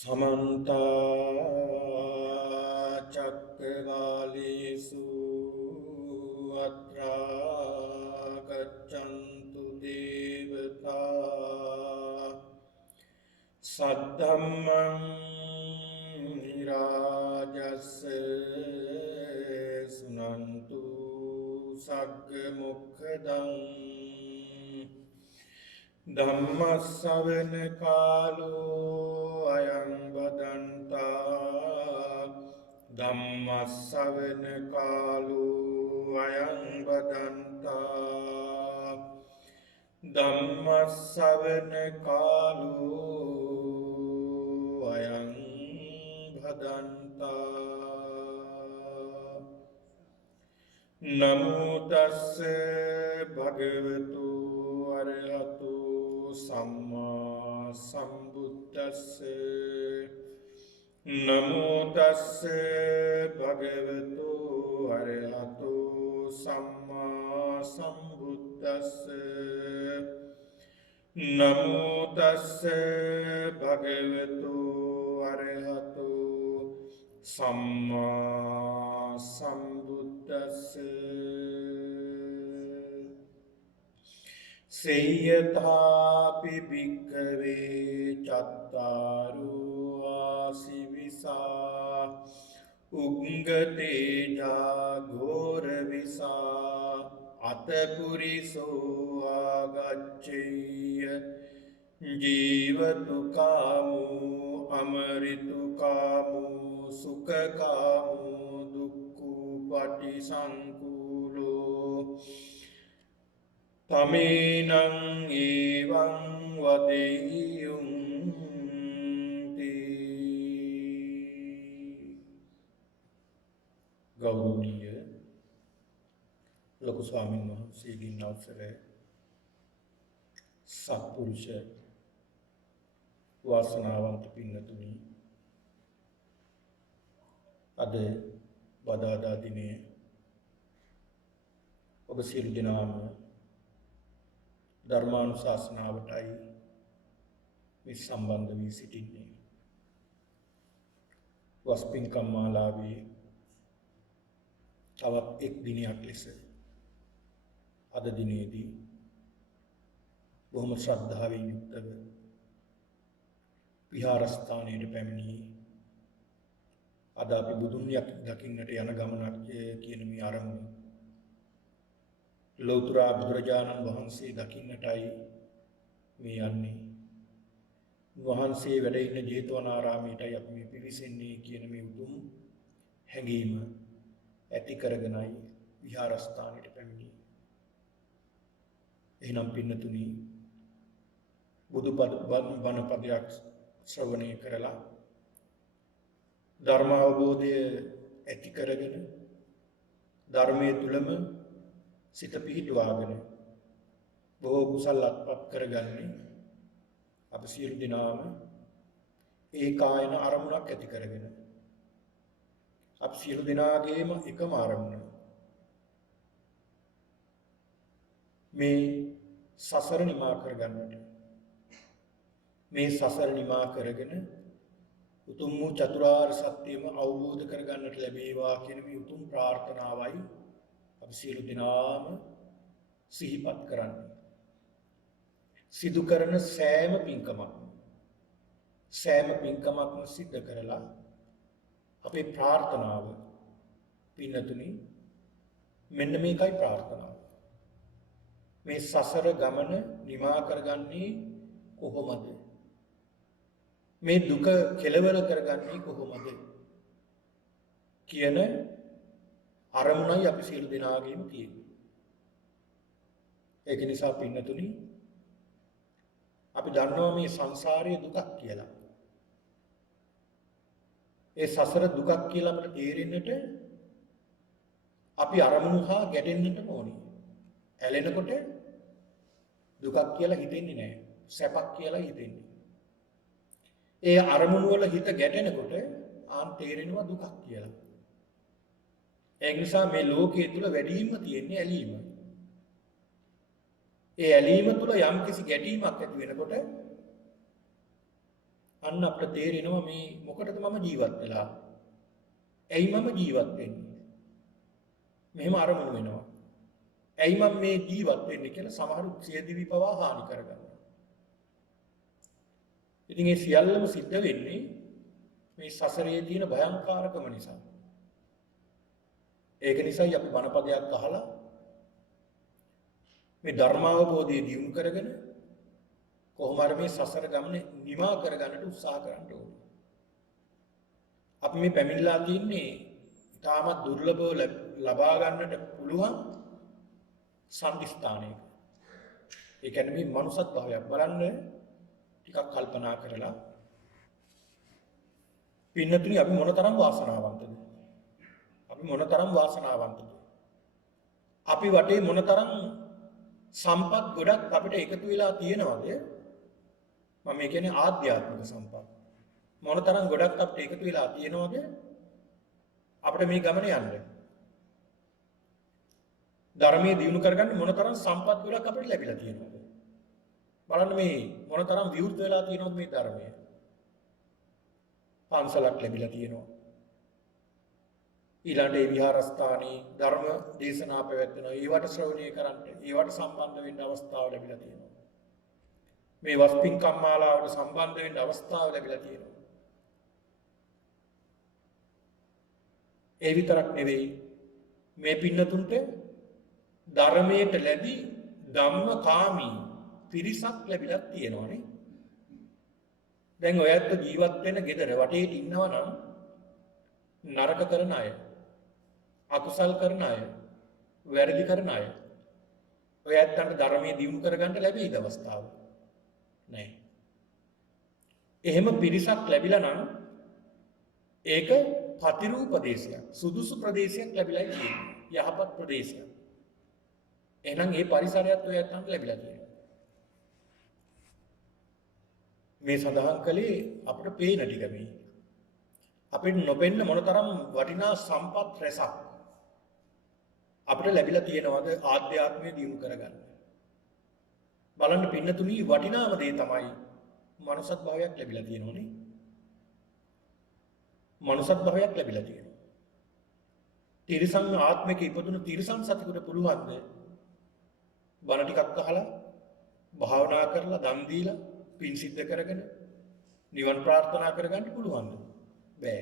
समन्ता चक्रवालेषु अत्रा गच्छन्तु देवता सद्धम्मं राजस्य सुनन्तु सग्मुखदं धम्मස්සවන කාලෝ අයං බදන්තා ධම්මස්සවන කාලෝ අයං බදන්තා ධම්මස්සවන කාලෝ අයං බදන්තා නමෝ තස්ස භගවතු අරහතු සම්මා සම්බුද්දස්ස නමෝ තස්ස භගවතු අරහතු සම්මා සම්බුද්දස්ස නමෝ තස්ස භගවතු අරහතු සම්මා සම්බුද්දස්ස සේයථාපි භික්ඛවේ චත්තාරු ආසිවිසා උංගතේජා ඝෝර විසා අතපුරිසෝ ආගච්ඡේය ජීවතු කාමෝ අමරිතු කාමෝ සුඛ කාමෝ දුක්ඛ පටිසංකුලෝ තමේනං ඒවං වදෙය්‍යුන්ති. ගෞරවනීය ලොකු ස්වාමීන් වහන්සේගෙන් අවසරයි. සත්පුරුෂ වාසනාවන්ත පින්නතුනි, අද බදාදා දිනේ ඔබ සියලු දෙනාම ධර්මානුශාසනාවටයි මේ සම්බන්ධ වී සිටින්නේ. වස්පින්කම් මාලාවේ තවත් එක් දිනයක් ලෙස අද දිනේදී බොහොම ශ්‍රද්ධාවෙන් යුක්තව විහාරස්ථානයට පැමිණි අද අපි බුදුන් දකින්නට යන ගමනක් කියන මේ ආරම්භය ලෞතර බුදුරජාණන් වහන්සේ දකින්නටයි මේ යන්නේ. වහන්සේ වැඩ ඉන්න ජේතවනාරාමයටයි අපි මේ පිවිසෙන්නේ කියන මේ උතුම් හැඟීම ඇති කරගෙනයි විහාරස්ථානයට පැමිණි. එහෙනම් පින්නතුනි, බුදු බණ පදයක් ශ්‍රවණය කරලා ධර්ම අවබෝධය ඇති කරගෙන ධර්මයේ තුලම සිත පිහිටුවාගෙන බොහෝ කුසල් අත්පත් කරගන්නේ අප සියලු දෙනාම ඒකායන අරමුණක් ඇති කරගෙන අප සියලු දෙනාගේම එකම අරමුණ මේ සසර නිමා කරගන්නට, මේ සසර නිමා කරගෙන උතුම් වූ චතුරාර්ය සත්‍යම අවබෝධ කරගන්නට ලැබේවා කියන මේ උතුම් ප්‍රාර්ථනාවයි අපි සියලු දෙනාම සිහිපත් කරන්නේ. සිදු කරන සෑම පින්කමක්ම සිද්ධ කරලා අපේ ප්‍රාර්ථනාව පින්නතුනි මෙන්න මේකයි ප්‍රාර්ථනාව. මේ සසර ගමන නිමා කරගන්නේ කොහොමද? මේ දුක කෙලවර කරගන්නේ කොහොමද කියන අරමුණයි අපි සියලු දෙනාගේම තියෙන්නේ. ඒක නිසා පින්නතුනි, අපි දන්නවා මේ සංසාරයේ දුකක් කියලා. ඒ සසර දුකක් කියලා අපිට තේරෙන්නට අපි අරමුණු හා ගැටෙන්නට ඕනේ. ඇලෙනකොට දුකක් කියලා හිතෙන්නේ නැහැ. සැපක් කියලා හිතෙන්නේ. ඒ අරමුණු වල හිත ගැටෙනකොට ආන් තේරෙනවා දුකක් කියලා. ඒ නිසා මේ ලෝකයේ තුල වැඩිම තියෙන්නේ ඇලීම. ඒ ඇලීම තුළ යම්කිසි ගැටීමක් ඇති වෙනකොට අන්න අපිට තේරෙනවා මේ මොකටද මම ජීවත් වෙලා? ඇයි මම ජීවත් වෙන්නේ? මෙහෙම අරමුණු වෙනවා. ඇයි මම මේ ජීවත් වෙන්නේ කියලා සමහරු සියදිවි පවා හානි කරගන්නවා. ඉතින් ඒ සියල්ලම සිද්ධ වෙන්නේ මේ සසරේ තියෙන භයංකාරකම නිසා. ඒක නිසායි අපි බණපදයක් අහලා මේ ධර්මාවබෝධය දියුණු කරගෙන කොහොම හරි මේ සසර ගමන නිමා කරගන්නට උත්සාහ කරන්න ඕනේ. අපි මේ පැමිණලා තින්නේ තාමත් දුර්ලභව ලබා ගන්නට පුළුවන් සම්දිස්ථානයක. ඒ කියන්නේ මේ මනුසත් භාවයක් බලන්න ටිකක් කල්පනා කරලා පින්නතුනි අපි මොනතරම් වාසනාවන්තද? අපි මොනතරම් වාසනාවන්තද? අපි වටේ මොනතරම් සම්පත් ගොඩක් අපිට එකතු වෙලා තියෙනවද? මම කියන්නේ ආධ්‍යාත්මික සම්පත්. මොනතරම් ගොඩක් අපිට එකතු වෙලා තියෙනවද? අපිට මේ ගමන යන්න. ධර්මයේ දියුණු කරගන්න මොනතරම් සම්පත් ගොඩක් අපිට ලැබිලා තියෙනවද? බලන්න මේ මොනතරම් විවෘත වෙලා තියෙනවද මේ ධර්මය? පන්සලක් ලැබිලා තියෙනවා. ඊළඟට ඒ විහාරස්ථානයේ ධර්ම දේශනා පැවැත්වෙනවා. ඒවට ශ්‍රවණය කරන්න, ඒවට සම්බන්ධ වෙන්න අවස්ථාව ලැබිලා තියෙනවා. මේ වස්පින්කම් මාලාවට සම්බන්ධ වෙන්න අවස්ථාව ලැබිලා තියෙනවා. ඒ විතරක් නෙවෙයි මේ පින්නතුන්ට ධර්මයට ලැබි ධම්මකාමී පිරිසක් ලැබිලා තියෙනවානේ. දැන් ඔයත් ජීවත් වෙන ගෙදර වටේ ඉන්නවා නම් නරක කරන අය, අකුසල් කරන අය, වැරදි කරන අය ඔයත්න්ට ධර්මයේ දියුණු කරගන්න ලැබෙයිද අවස්ථාව? නැහැ. එහෙම පිරිසක් ලැබිලා නම් ඒක පතිරූපදේශයක්, සුදුසු ප්‍රදේශයක් ලැබිලා තියෙනවා. යහපත් ප්‍රදේශයක්. එහෙනම් ඒ පරිසරයත් ඔයත්න්ට ලැබිලා තියෙනවා. මේ සඳහන් කළේ අපිට පේන ටික මේ. අපිට නොපෙන්න මොනතරම් වටිනා සම්පත් රැසක් අපිට ලැබිලා තියෙනවද ආධ්‍යාත්මය දියුණු කරගන්න. බලන්න පින්නතුනි වටිනාම දේ තමයි මනුසත් භාවයක් ලැබිලා තියෙනෝනේ. මනුසත් භාවයක් ලැබිලා තියෙනවා. තිරිසන් ආත්මික ඉපදුණු තිරිසන් සතෙකුට පුළුවන්ද බණ ටිකක් අහලා භාවනා කරලා දන් දීලා පින් සිද්ධ කරගෙන නිවන් ප්‍රාර්ථනා කරගන්න පුළුවන්ද? බෑ.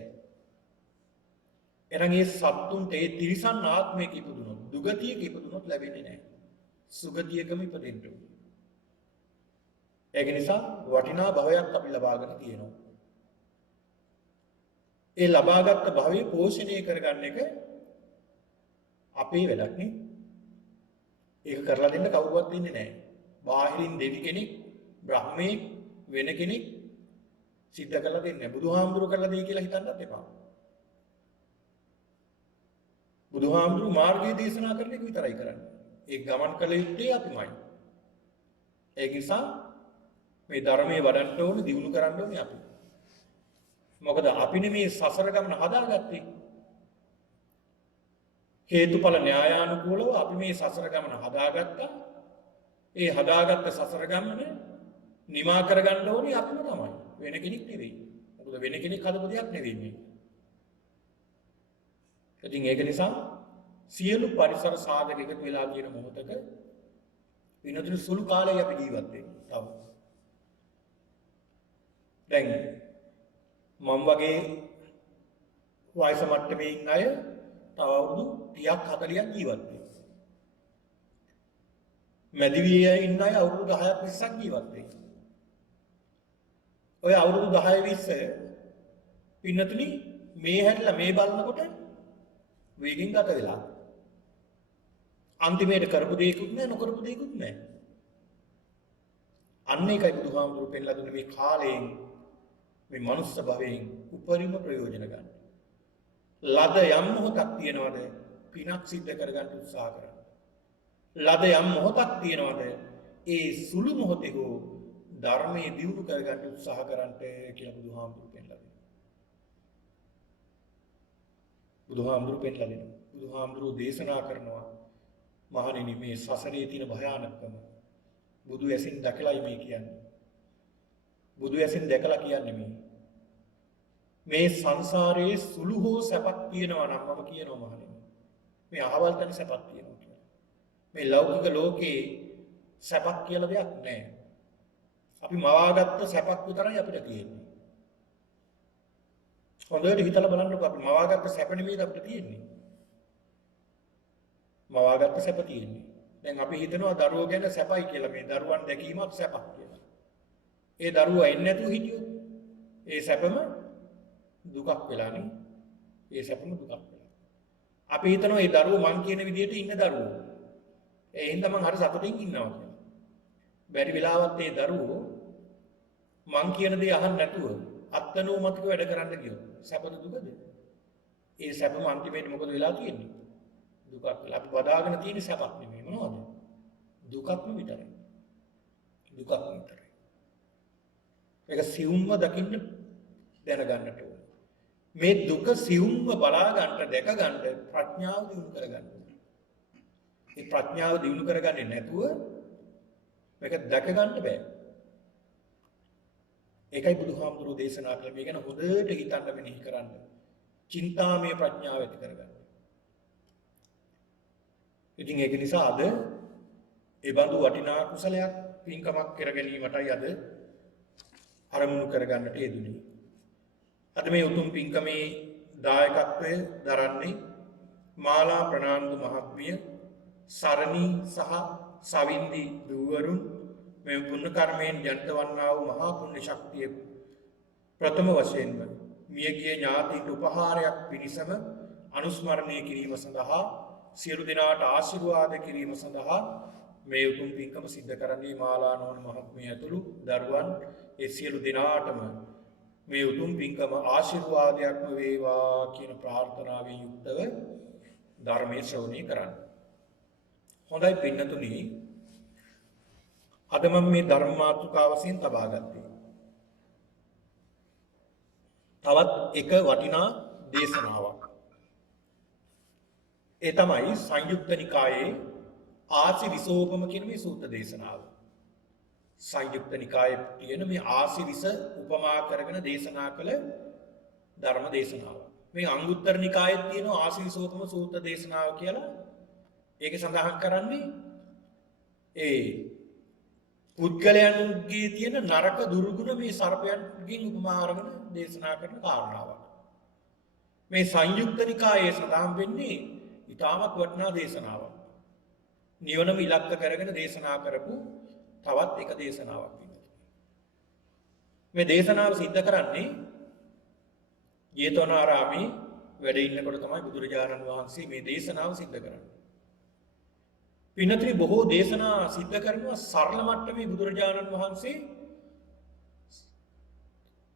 එහෙනම් මේ සත්තුන්ට ඒ තිරිසන් ආත්මයක ඉපදුනොත්, දුගතියක ඉපදුනොත් ලැබෙන්නේ නැහැ. සුගතියකම ඉපදෙන්න ඕනේ. ඒක නිසා වටිනා භවයක් අපි ලබාගෙන තියෙනවා. ඒ ලබාගත් භවය පෝෂණය කරගන්න එක අපේ වැඩක් නේ. ඒක කරලා දෙන්න කවුරුවත් ඉන්නේ නැහැ. බාහිරින් දෙවි කෙනෙක්, බ්‍රහ්මයෙක් වෙන කෙනෙක් සිද්ධ කරලා දෙන්නේ. බුදුහාමුදුරු කරලා දෙයි කියලා හිතන්නත් එපා. බුදුහාමුදුරු මාර්ගය දේශනා කරන එක විතරයි කරන්නේ. ඒ ගමන් කළ යුත්තේ අපිමයි. ඒක නිසා මේ ධර්මයේ වඩන්න ඕනේ, දියුණු කරන්න ඕනේ අපි. මොකද අපිනේ මේ සසර ගමන හදාගත්තේ. හේතුඵල න්‍යායානුකූලව අපි මේ සසර ගමන හදාගත්තා. ඒ හදාගත්ත සසර ගමන නිමා කරගන්න ඕනේ අපිම තමයි. වෙන කෙනෙක් නෙවෙයි. මොකද වෙන කෙනෙක් හදපු දෙයක් නෙවෙයි මේ. ඉතින් ඒක නිසා සියලු පරිසර සාධක එකතු වෙලා තියෙන මොහොතක විනෝදින සුළු කාලයක් අපි ජීවත් වෙන්නේ. තව. දැන් මම වගේ වයස මට්ටමේ ඉන්න අය තව අවුරුදු 30ක් 40ක් ජීවත් වෙනවා. මැදිවියේ ඉන්න අය අවුරුදු 10ක් 20ක් ජීවත් වෙනවා. ඔය අවුරුදු 10 20 පින්නතුනි මේ හැරිලා මේ බලනකොට වේගෙන් ගත වෙලා. අන්තිමේට කරපු දෙයක්වත් නැහැ, නොකරපු දෙයක්වත් නැහැ. අන්න ඒකයි බුදුහාමුදුරු පෙන්ලා දුන්නේ මේ කාලයෙන්, මේ මනුස්ස භවයෙන් උපරිම ප්‍රයෝජන ගන්න. ලද යම් මොහොතක් තියනවද පිනක් සිද්ධ කරගන්න උත්සාහ කරන්න. ලද යම් මොහොතක් තියනවද ඒ සුළු මොහොතේ හෝ ධර්මයේ දියුණු කරගන්න උත්සාහ කරන්නට කියලා බුදුහාමුදුරු පෙන්ලා දෙනවා. බුදුහාමුදුරු පෙන්ලා දෙනවා. බුදුහාමුදුරු දේශනා කරනවා මහණෙනි මේ සසරේ තියෙන භයානකම බුදු ඇසින් දැකලායි මේ කියන්නේ. බුදු ඇසින් දැකලා කියන්නේ මේ සංසාරයේ සුළු හෝ සැපක් තියෙනවා නම් මම කියනවා මහණෙනි. මේ අහවල් තැන සැපක් තියෙනවා කියලා. මේ ලෞකික ලෝකේ සැපක් කියලා දෙයක් නැහැ. අපි මවාගත්ත සැපක් විතරයි අපිට තියෙන්නේ. හොඳට හිතලා බලන්නකෝ අපි මවාගත්ත සැප නෙමෙයිද අපිට තියෙන්නේ. මවාගත්ත සැප තියෙන්නේ. දැන් අපි හිතනවා දරුවෝ ගැන සැපයි කියලා මේ දරුවන් දැකීමත් සැපක් කියලා. ඒ දරුවා එන්නේ නැතුව හිටියොත් ඒ සැපම දුකක් වෙලානේ. ඒ සැපම දුකක් වෙලා. අපි හිතනවා ඒ දරුවෝ මං කියන විදිහට ඉන්න දරුවෝ. ඒ හින්දා මං හරි සතුටින් ඉන්නවා කියලා. බැරි වෙලාවත් ඒ දරුවෝ මං කියන දේ අහන්න නැතුව අත්නෝමතික වැඩ කරන්න ගියොත් සැපද දුකද? ඒ සැපම අන්තිමේට මොකද වෙලා තියෙන්නේ? දුකක් වෙලා. අපි බදාගෙන තියෙන සැපක් නෙමෙයි මොනවද? දුකක්ම විතරයි. දුකක්ම විතරයි. ඒක සියුම්ව දකින්න දැනගන්නට ඕන. මේ දුක සියුම්ව බලා ගන්න දැක ගන්න ප්‍රඥාව දිනු කරගන්න. ඒ ප්‍රඥාව දිනු කරගන්නේ නැතුව මේක දැක ගන්න බෑ. ඒකයි බුදුහාමුදුරුවෝ දේශනා කළේ මේ ගැන හොඳට හිතන්න මෙනෙහි කරන්න. චින්තාමය ප්‍රඥාව ඇති කරගන්න. ඉතින් ඒක නිසා අද ඒ බඳු වටිනා කුසලයක් පින්කමක් කර ගැනීමටයි අද අරමුණු කරගන්නට යෙදුනේ. අද මේ උතුම් පින්කමේ දායකත්වය දරන්නේ මාලා ප්‍රනාන්දු මහත්මිය, සරණී සහ සවින්දි දුවරුන් මේ පුණ්‍ය කර්මයෙන් ජනිත වන්නා වූ මහා පුණ්‍ය ශක්තිය ප්‍රථම වශයෙන්ම මියගිය ඥාතීන්ට උපහාරයක් පිණිසම අනුස්මරණය කිරීම සඳහා සියලු දෙනාට ආශිර්වාද කිරීම සඳහා මේ උතුම් පින්කම සිද්ධ කරන්නේ මාලා නෝන මහත්මිය ඇතුළු දරුවන් ඒ සියලු දෙනාටම මේ උතුම් පින්කම ආශිර්වාදයක්ම වේවා කියන ප්‍රාර්ථනාවෙන් යුක්තව ධර්මයේ ශ්‍රවණය කරන්න. හොඳයි පින්නතුනි, අද මම මේ ධර්ම මාතෘකාවසින් තබා ගත්තේ තවත් එක වටිනා දේශනාවක්. ඒ තමයි සංයුක්ත නිකායේ ආසි විසෝපම කියන මේ සූත්‍ර දේශනාව. සංයුක්ත නිකායේ තියෙන මේ ආසි විස උපමා කරගෙන දේශනා කළ ධර්ම දේශනාව. මේ අංගුත්තර නිකායේ තියෙන ආසි විසෝපම සූත්‍ර දේශනාව කියලා ඒකේ සඳහන් කරන්නේ ඒ පුද්ගලයන්ගේ තියෙන නරක දුර්ගුණ මේ සර්පයන්ගෙන් උපමා අරගෙන දේශනා කරන කාරණාවක්. මේ සංයුක්ත නිකායේ සඳහන් වෙන්නේ ඉතාමත් වටිනා දේශනාවක්. නිවනම ඉලක්ක කරගෙන දේශනා කරපු තවත් එක දේශනාවක් වෙනවා. මේ දේශනාව සිද්ධ කරන්නේ ජේතවනාරාමේ වැඩ ඉන්නකොට තමයි බුදුරජාණන් වහන්සේ මේ දේශනාව සිද්ධ කරන්නේ. පින්නතුනි, බොහෝ දේශනා සිද්ධ කරනවා සරල මට්ටමේ බුදුරජාණන් වහන්සේ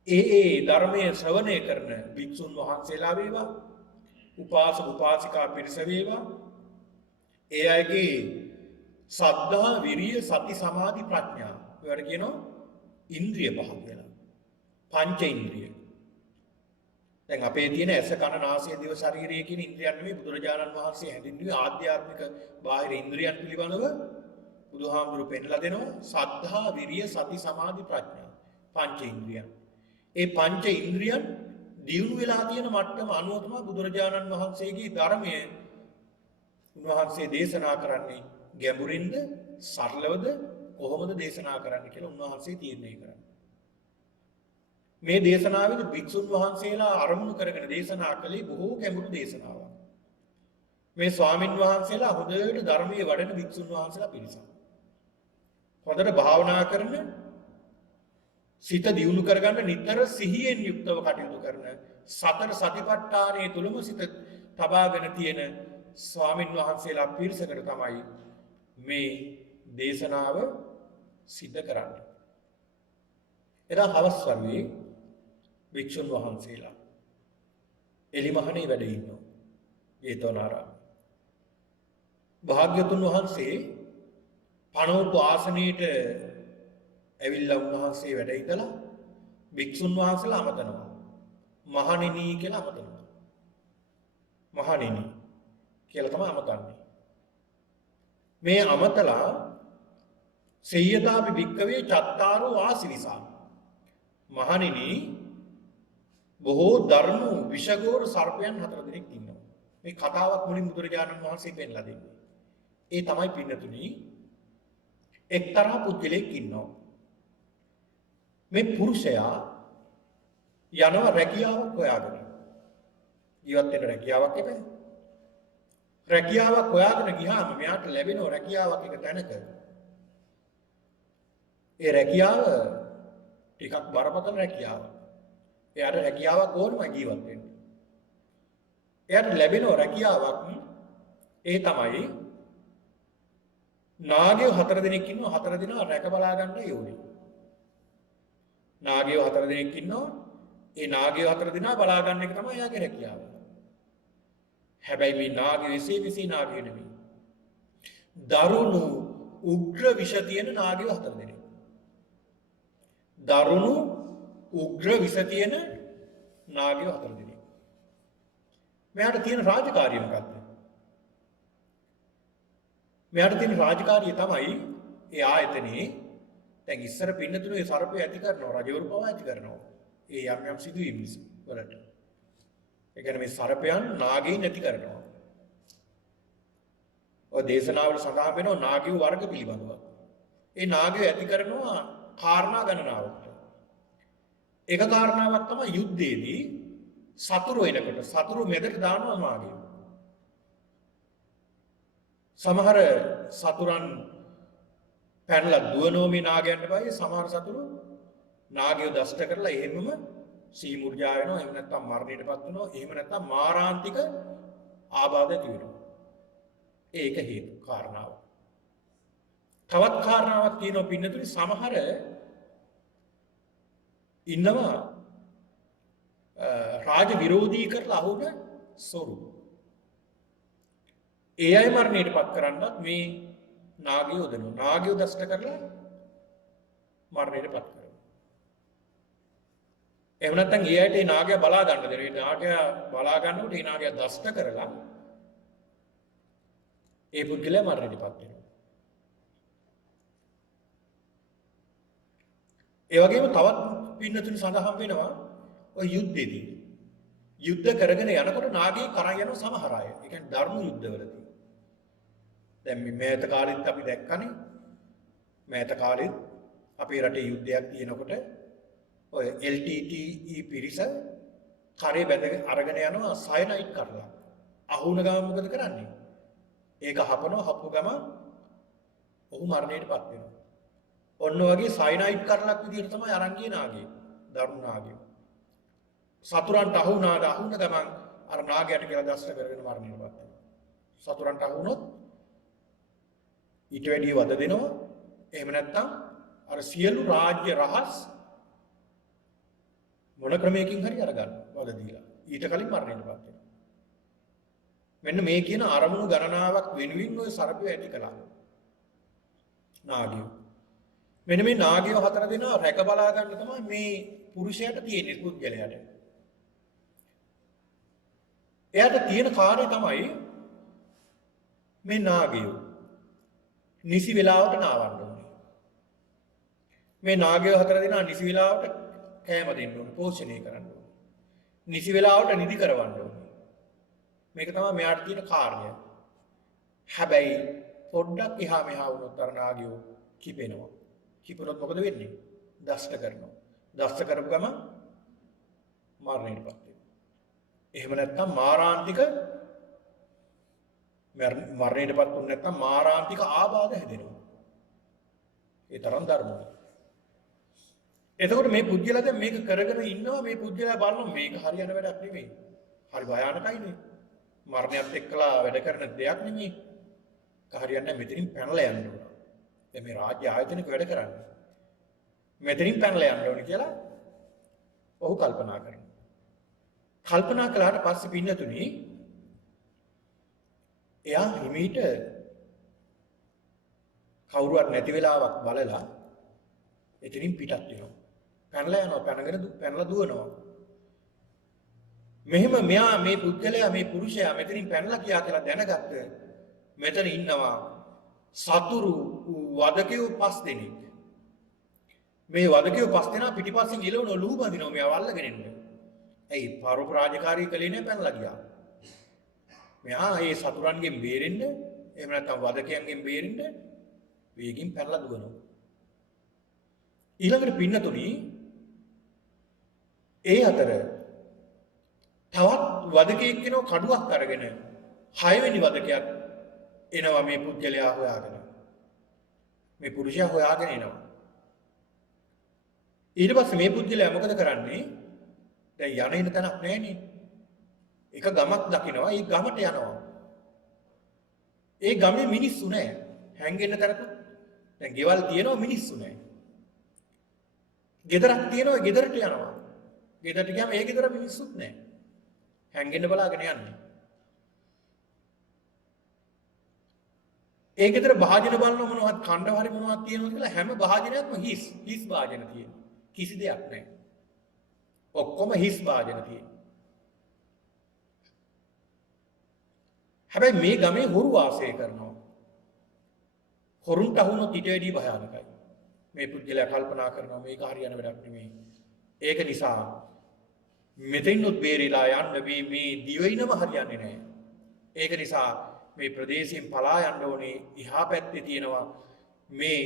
ඒ ධර්මයේ ශ්‍රවණය කරන භික්ෂුන් වහන්සේලා වේවා, උපාසක උපාසිකා පිරිස වේවා, ඒ අයගේ සද්ධා, විරිය, සති, සමාධි, ප්‍රඥා ඒවට කියනවා ඉන්ද්‍රිය පහ කියලා. පංච ඉන්ද්‍රිය. දැන් අපේ තියෙන ඇස, කන, නාසය, දිව, ශරීරය කියන ඉන්ද්‍රියන් නෙමෙයි බුදුරජාණන් වහන්සේ හැඳින්වුවේ ආධ්‍යාත්මික බාහිර ඉන්ද්‍රියන් පිළිබඳව බුදුහාමුදුරු පෙන්ලා දෙනවා සද්ධා, විරිය, සති, සමාධි, ප්‍රඥා පංච ඉන්ද්‍රියන්. ඒ පංච ඉන්ද්‍රියන් දියුණු වෙලා තියෙන මට්ටම අනුව තමයි බුදුරජාණන් වහන්සේගේ ධර්මය උන්වහන්සේ දේශනා කරන්නේ ගැඹුරින්ද සරලවද කොහොමද දේශනා කරන්න කියලා උන්වහන්සේ තීරණය කරන්නේ. මේ දේශනාවේදී භික්ෂුන් වහන්සේලා අරමුණු කරගෙන දේශනා කළේ බොහෝ ගැඹුරු දේශනාවක්. මේ ස්වාමින් වහන්සේලා හොඳට ධර්මයේ වඩන භික්ෂුන් වහන්සේලා පිරිසක්. හොඳට භාවනා කරන, සිත දියුණු කරගන්න නිතර සිහියෙන් යුක්තව කටයුතු කරන, සතර සතිපට්ඨානයේ තුලම සිත තබාගෙන තියෙන ස්වාමින් වහන්සේලා පිරිසකට තමයි මේ දේශනාව සිද්ධ කරන්නේ. එදා හවස් වරුවේ භික්ෂුන් වහන්සේලා එලිමහනේ වැඩ ඉන්නවා ජේතවනාරාමයේ. භාග්‍යතුන් වහන්සේ පණවපු ආසනයේට ඇවිල්ලා උන්වහන්සේ වැඩ ඉඳලා භික්ෂුන් වහන්සේලා අමතනවා. මහණෙනි කියලා අමතනවා. මහණෙනි කියලා තමයි අමතන්නේ. මේ අමතලා සේයතාපි භික්කවේ චත්තාරෝ ආසිවිසා. මහණෙනි බොහෝ දරුණු විෂගෝර සර්පයන් 4 දෙනෙක් ඉන්නවා. මේ කතාවක් මුලින් බුදුරජාණන් වහන්සේ පෙන්ලා දෙන්නේ. ඒ තමයි පින්නතුනි එක්තරා පුද්ගලෙක් ඉන්නවා. මේ පුරුෂයා යනවා රැකියාවක් හොයාගෙන. ජීවත් වෙන රැකියාවක් එකයි. රැකියාවක් හොයාගෙන ගියාම මෙයාට ලැබෙන රැකියාවක් එක තැනක. ඒ රැකියාව ටිකක් බරපතල රැකියාවක්. එයාට රැකියාවක් ඕනම ජීවත් වෙන්න. එයාට ලැබෙන රැකියාවක් ඒ තමයි නාගයෝ 4 දෙනෙක් ඉන්නවා 4 දෙනා රැක බලා ගන්න ඕනේ. නාගයෝ 4 දෙනෙක් ඉන්නවා ඒ නාගයෝ 4 දෙනා බලා ගන්න එක තමයි එයාගේ රැකියාව. හැබැයි මේ නාගයෝ විශේෂී නාගයෝ නෙමෙයි. දරුණු උග්‍ර විෂ තියෙන නාගයෝ 4 දෙනෙක්. දරුණු උග්‍ර විෂ තියෙන නාගයෝ 4 දෙනෙක්. මෙයාට තියෙන රාජකාරිය මොකක්ද? මෙයාට තියෙන රාජකාරිය තමයි ඒ ආයතනයේ දැන් ඉස්සර පින්නතුනේ සර්පය ඇති කරනවා රජවරු පවා ඇති කරනවා. ඒ යම් සිදුවීම් වලට. ඒ කියන්නේ මේ සර්පයන් නාගයන් ඇති කරනවා. ඔය දේශනාවල සඳහන් වෙනවා නාගයෝ වර්ග පිළිබඳව. ඒ නාගයෝ ඇති කරනවා කාරණා ගණනාවකට. එක කාරණාවක් තමයි යුද්ධයේදී සතුරු වෙනකොට සතුරු මෙදට දානවා නාගයෝ. සමහර සතුරන් පැනලා දුවනෝ මේ නාගයන්ට පයි සමහර සතුරු නාගයෝ දෂ්ට කරලා එහෙමම සීමුර්ජා වෙනවා එහෙම නැත්නම් මරණයටපත් වෙනවා එහෙම නැත්නම් මාරාන්තික ආබාධ ඇති වෙනවා. ඒක හේතු කාරණාව. තවත් කාරණාවක් තියෙනවා පින්නතුනි සමහර ඉන්නවා රාජ විරෝධී කරලා අහුන සොරු. ඒ අය මරණයටපත් කරන්නත් මේ නාගයෝ දෙනවා. නාගයෝ දෂ්ට කරලා මරණයටපත් කරනවා. එහෙම නැත්නම් ඒ අයට ඒ නාගයා බලා ගන්න දෙනවා. ඒ නාගයා බලා ගන්නකොට ඒ නාගයා දෂ්ට කරලා ඒ පුද්ගලයා මරණයටපත් වෙනවා. ඒ වගේම තවත් පින්නතුනි සඳහන් වෙනවා ඔය යුද්ධෙදී. යුද්ධ කරගෙන යනකොට නාගී කරන් යන සමහර අය. ඒ කියන්නේ ධර්ම යුද්ධවලදී. දැන් මේ මෑත කාලෙත් අපි දැක්කනේ. මෑත කාලෙත් අපේ රටේ යුද්ධයක් තියෙනකොට ඔය LTTE පිරිස කරේ බැඳගෙන අරගෙන යනවා සයනයිට් කරලා. අහුන ගම මොකද කරන්නේ? ඒක හපනවා හපු ගම ඔහු මරණයටපත් වෙනවා. ඔන්න වගේ සයනයිට් කරලක් විදිහට තමයි අරන් ගියේ නාගේ. දරුණු නාගේ. සතුරන්ට අහුනාද අහුන ගමන් අර නාගයට කියලා දෂ්ට කරගෙන මරණයටපත් වෙනවා. සතුරන්ට අහුනොත් ඊට වැඩිය වද දෙනවා. එහෙම නැත්නම් අර සියලු රාජ්‍ය රහස් මොන ක්‍රමයකින් හරි අරගන්න වද දීලා. ඊට කලින් මරණයටපත් වෙනවා. මෙන්න මේ කියන අරමුණු ගණනාවක් වෙනුවින් ඔය සර්පය ඇති කළා. නාගයෝ. මෙන්න මේ නාගයෝ 4 දෙනා රැක බලා ගන්න තමයි මේ පුරුෂයාට තියෙන පුද්ගලයාට. එයාට තියෙන කාර්යය තමයි මේ නාගයෝ නිසි වෙලාවට නාවන්න ඕනේ. මේ නාගයෝ 4 දෙනා නිසි වෙලාවට කෑම දෙන්න ඕනේ, පෝෂණය කරන්න ඕනේ. නිසි වෙලාවට නිදි කරවන්න ඕනේ. මේක තමයි මෙයාට තියෙන කාර්යය. හැබැයි පොඩ්ඩක් එහා මෙහා වුණොත් අර නාගයෝ කිපෙනවා. කිපුණොත් මොකද වෙන්නේ? දෂ්ට කරනවා. දෂ්ට කරපු ගමන් මරණයටපත් වෙනවා. එහෙම නැත්නම් මාරාන්තික මරණයටපත් වුනේ නැත්නම් මාරාන්තික ආබාධ හැදෙනවා. ඒ තරම් ධර්මයි. එතකොට මේ පුජ්‍යලා දැන් මේක කරගෙන ඉන්නවා මේ පුජ්‍යලා බලනවා මේක හරියන වැඩක් නෙමෙයි. හරි භයානකයිනේ. මරණයත් එක්කලා වැඩ කරන දෙයක් නෙමෙයි. හරියන්නේ මෙතනින් පැනලා යන්න ඕන. දැන් මේ රාජ්‍ය ආයතනයක වැඩ කරන්නේ. මෙතනින් පැනලා යන්න ඕනේ කියලා ඔහු කල්පනා කරනවා. කල්පනා කළාට පස්සේ පින්නතුණි එයා හිමීට කවුරුවත් නැති වෙලාවක් බලලා එතනින් පිටත් වෙනවා. පැනලා යනවා, පැනලා දුවනවා. මෙහෙම මෙයා මේ පුද්ගලයා මේ පුරුෂයා මෙතනින් පැනලා ගියා කියලා දැනගත්ත මෙතන ඉන්නවා සතුරු වදකයෝ 5 දෙනෙක්. මේ වදකයෝ පස් දෙනා පිටිපස්සෙන් ගිලවන ඔලුව බඳිනවා මෙයා වල්ලගෙන එන්න. ඇයි පරෝපරාජකාරී කලේ නැහැ පැනලා ගියා. මෙයා ඒ සතුරන්ගෙන් බේරෙන්න එහෙම නැත්නම් වදකයන්ගෙන් බේරෙන්න වේගින් පැනලා දුවනවා. ඊළඟට පින්නතුනි ඒ අතර තවත් වදකෙක් කෙනෙක් කඩුවක් අරගෙන 6 වෙනි වදකයක් එනවා මේ පුද්ගලයා හොයාගෙන. මේ පුරුෂයා හොයාගෙන එනවා. ඊට පස්සේ මේ පුද්ගලයා මොකද කරන්නේ? දැන් යන තැනක් නැහැනේ. එක ගමක් දකිනවා. ඒ ගමට යනවා. ඒ ගමේ මිනිස්සු නැහැ. හැංගෙන්න තැනකුත් දැන් ගෙවල් තියෙනවා මිනිස්සු නැහැ. ගෙදරක් තියෙනවා ගෙදරට යනවා. ගෙදරට ගියාම ඒ ගෙදර මිනිස්සුත් නැහැ. හැංගෙන්න බලාගෙන යන්නේ. ඒ ගෙදර භාජන බලන මොනවද කණ්ඩ හරි මොනවද තියෙනවද කියලා හැම භාජනයක්ම හිස් භාජන තියෙනවා. කිසි දෙයක් නැහැ. ඔක්කොම හිස් භාජන තියෙනවා. හැබැයි මේ ගමේ හොරු වාසය කරනවා. හොරුන්ට අහුනොත් ඊට වැඩිය භයානකයි. මේ පුද්ගලයා කල්පනා කරනවා මේක හරියන වැඩක් නෙමෙයි. ඒක නිසා මෙතෙන්නුත් බේරිලා යන්න මේ දිවයිනම හරියන්නේ නැහැ. ඒක නිසා මේ ප්‍රදේශයෙන් පලා යන්න ඕනේ. එහා පැත්තේ තියෙනවා මේ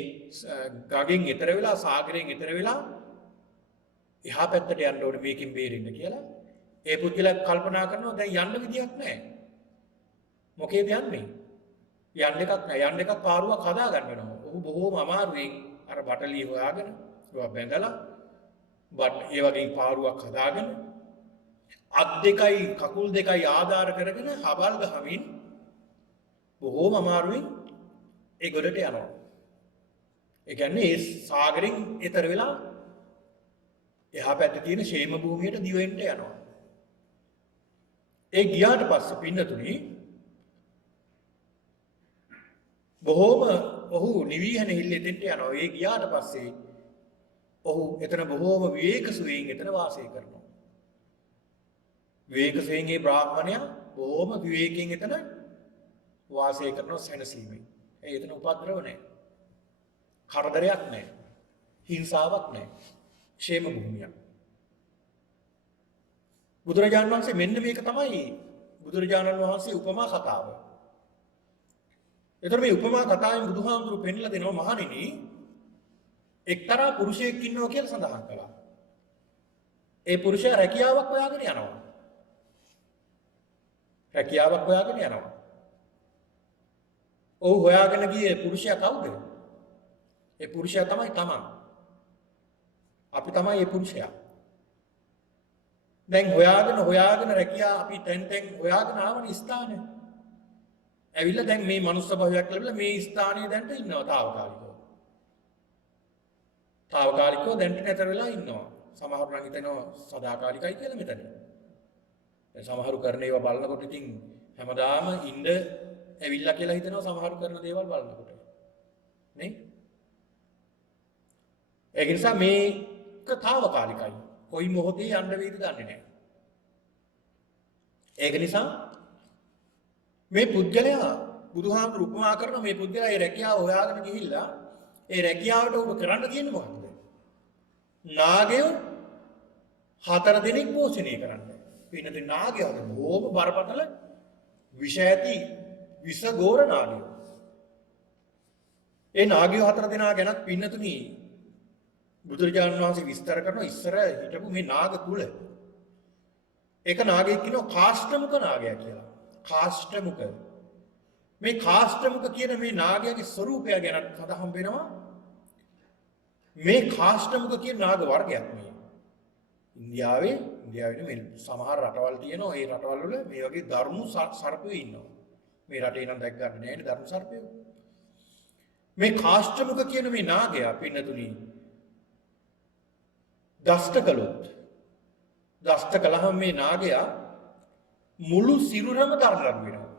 ගගෙන් එතර වෙලා සාගරයෙන් එතර වෙලා එහා පැත්තට යන්න ඕනේ මේකෙන් බේරෙන්න කියලා. ඒ පුද්ගලයා කල්පනා කරනවා දැන් යන්න විදියක් නැහැ. මොකේද යන්නේ? යන්න එකක් නැහැ. යන්න එකක් පාරුවක් හදා ගන්න වෙනවා. ඔහු බොහෝම අමාරුවෙන් අර බටලිය හොයාගෙන ඒවා බැඳලා ඒ වගේ පාරුවක් හදාගෙන අත් දෙකයි කකුල් දෙකයි ආධාර කරගෙන හබල් ගහමින් බොහෝම අමාරුවෙන් ඒ ගොඩට යනවා. ඒ කියන්නේ ඒ සාගරෙන් එතර වෙලා එහා පැත්තේ තියෙන ෂේම භූමියට දිවෙන්න යනවා. ඒ ගියාට පස්සේ පින්නතුනි බොහෝම ඔහු නිවිහන හිල්ලෙතෙන්ට යනවා. ඒ ගියාට පස්සේ ඔහු එතන බොහෝම විවේකසුවයෙන් එතන වාසය කරනවා. විවේකසුවයෙන් ඒ බ්‍රාහ්මණයා බොහෝම විවේකයෙන් එතන වාසය කරනවා සැනසීමෙන්. එතන උපද්‍රව නැහැ. කරදරයක් නැහැ. හිංසාවක් නැහැ. ക്ഷേම භූමියක්. බුදුරජාණන් වහන්සේ මෙන්න මේක තමයි බුදුරජාණන් වහන්සේ උපමා කතාව. එතකොට මේ උපමා කතාවෙන් බුදුහාමුදුරු පෙන්නලා දෙනවා මහණෙනි එක්තරා පුරුෂයෙක් ඉන්නවා කියලා සඳහන් කළා. ඒ පුරුෂයා රැකියාවක් හොයාගෙන යනවා. රැකියාවක් හොයාගෙන යනවා. ඔහු හොයාගෙන ගියේ පුරුෂයා කවුද? ඒ පුරුෂයා තමයි තමන්. අපි තමයි ඒ පුරුෂයා. දැන් හොයාගෙන රැකියා අපි තැන් හොයාගෙන ආවනේ ස්ථානේ. ඇවිල්ලා දැන් මේ මනුස්ස භවයක් ලැබිලා මේ ස්ථානයේ දැන්ට ඉන්නවා తాවකාලිකව. తాවකාලිකව දැන්ට නැතර වෙලා ඉන්නවා. සමහරු නම් හිතනවා සදාකාලිකයි කියලා මෙතන. දැන් සමහරු කරන ඒවා බලනකොට ඉතින් හැමදාම ඉන්න ඇවිල්ලා කියලා හිතනවා සමහරු කරන දේවල් බලනකොට. නේ? ඒ නිසා මේක తాවකාලිකයි. කොයි මොහොතේ යන්න වේද දන්නේ නැහැ. ඒක නිසා මේ පුද්ගලයා බුදුහාමුදුරු උපමා කරන මේ පුද්ගලයා ඒ රැකියාව හොයාගෙන ගිහිල්ලා ඒ රැකියාවට ඔබ කරන්න තියෙන්නේ මොකක්ද? නාගයෝ 4 දෙනෙක් පෝෂණය කරන්න. පින්නතේ නාගයෝ බොහොම බරපතල විෂ ඇති විෂ ගෝර නාගයෝ. ඒ නාගයෝ 4 දෙනා ගැනත් පින්නතුනි බුදුරජාණන් වහන්සේ විස්තර කරනවා ඉස්සර හිටපු මේ නාග කුල. ඒක නාගයෙක් කියනවා කාෂ්ඨමුක නාගයා කියලා. කාෂ්ඨමුක. මේ කාෂ්ඨමුක කියන මේ නාගයාගේ ස්වરૂපය ගැන සඳහන් වෙනවා. මේ කාෂ්ඨමුක කියන නාග වර්ගයක් මේ. ඉන්දියාවේ මේ සමහර රටවල් තියෙනවා. ඒ රටවල් වල මේ වගේ ධර්ම සර්පයෝ ඉන්නවා. මේ රටේ නම් දැක් ගන්න නෑනේ ධර්ම සර්පයෝ. මේ කාෂ්ඨමුක කියන මේ නාගයා පින්නතුණි දෂ්ට කළොත් දෂ්ට කළාම මේ නාගයා මුළු සිරුරම දරදඬු වෙනවා.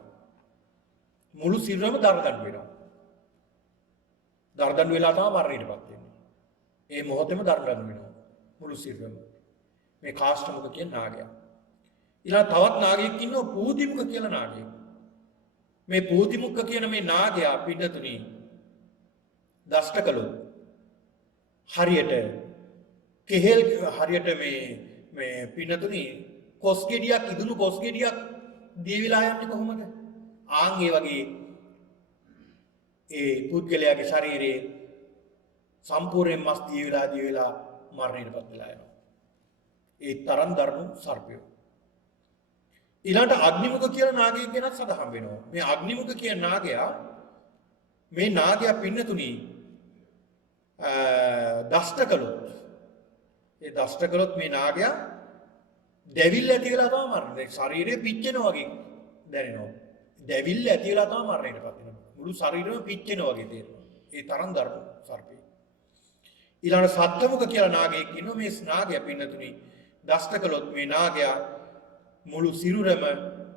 මුළු සිරුරම දරදඬු වෙනවා. දරදඬු වෙලා තමයි මරණයටපත් වෙන්නේ. ඒ මොහොතේම දරදඬු වෙනවා. මුළු සිරුරම. මේ කාෂ්ඨමුක කියන නාගයා. ඊළඟ තවත් නාගයෙක් ඉන්නවා පූතිමුක කියලා නාගයෙක්. මේ පූතිමුක කියන මේ නාගයා පිටතුණි දෂ්ට කළොත් හරියට කෙහෙල් හරියට මේ පින්නතුනි කොස් ගෙඩියක් ඉදුණු කොස් ගෙඩියක් දිය වෙලා යන්නේ කොහොමද? ආන් ඒ වගේ ඒ පුද්ගලයාගේ ශරීරයේ සම්පූර්ණ මස් දිය වෙලා මරණයටපත් වෙලා යනවා. ඒ තරම් දරුණු සර්පයෝ. ඊළඟට අග්නිමුඛ කියලා නාගයෙක් ගැනත් සඳහන් වෙනවා. මේ අග්නිමුඛ කියන නාගයා මේ නාගයා පින්නතුනි දෂ්ට කළොත් ඒ දෂ්ට කළොත් මේ නාගයා දැවිල්ල ඇති වෙලා තමයි මරන්නේ. ශරීරය පිච්චෙනවා වගේ දැනෙනවා. දැවිල්ල ඇති වෙලා තමයි මරණයටපත් වෙනවා. මුළු ශරීරෙම පිච්චෙනවා වගේ තේරෙනවා. ඒ තරම් දරුණු සර්පයෙක්. ඊළඟ සත්ත්වමුඛ කියලා නාගයෙක් ඉන්නවා. මේ නාගයා පින්නතුනි දෂ්ට කළොත් මේ නාගයා මුළු සිරුරම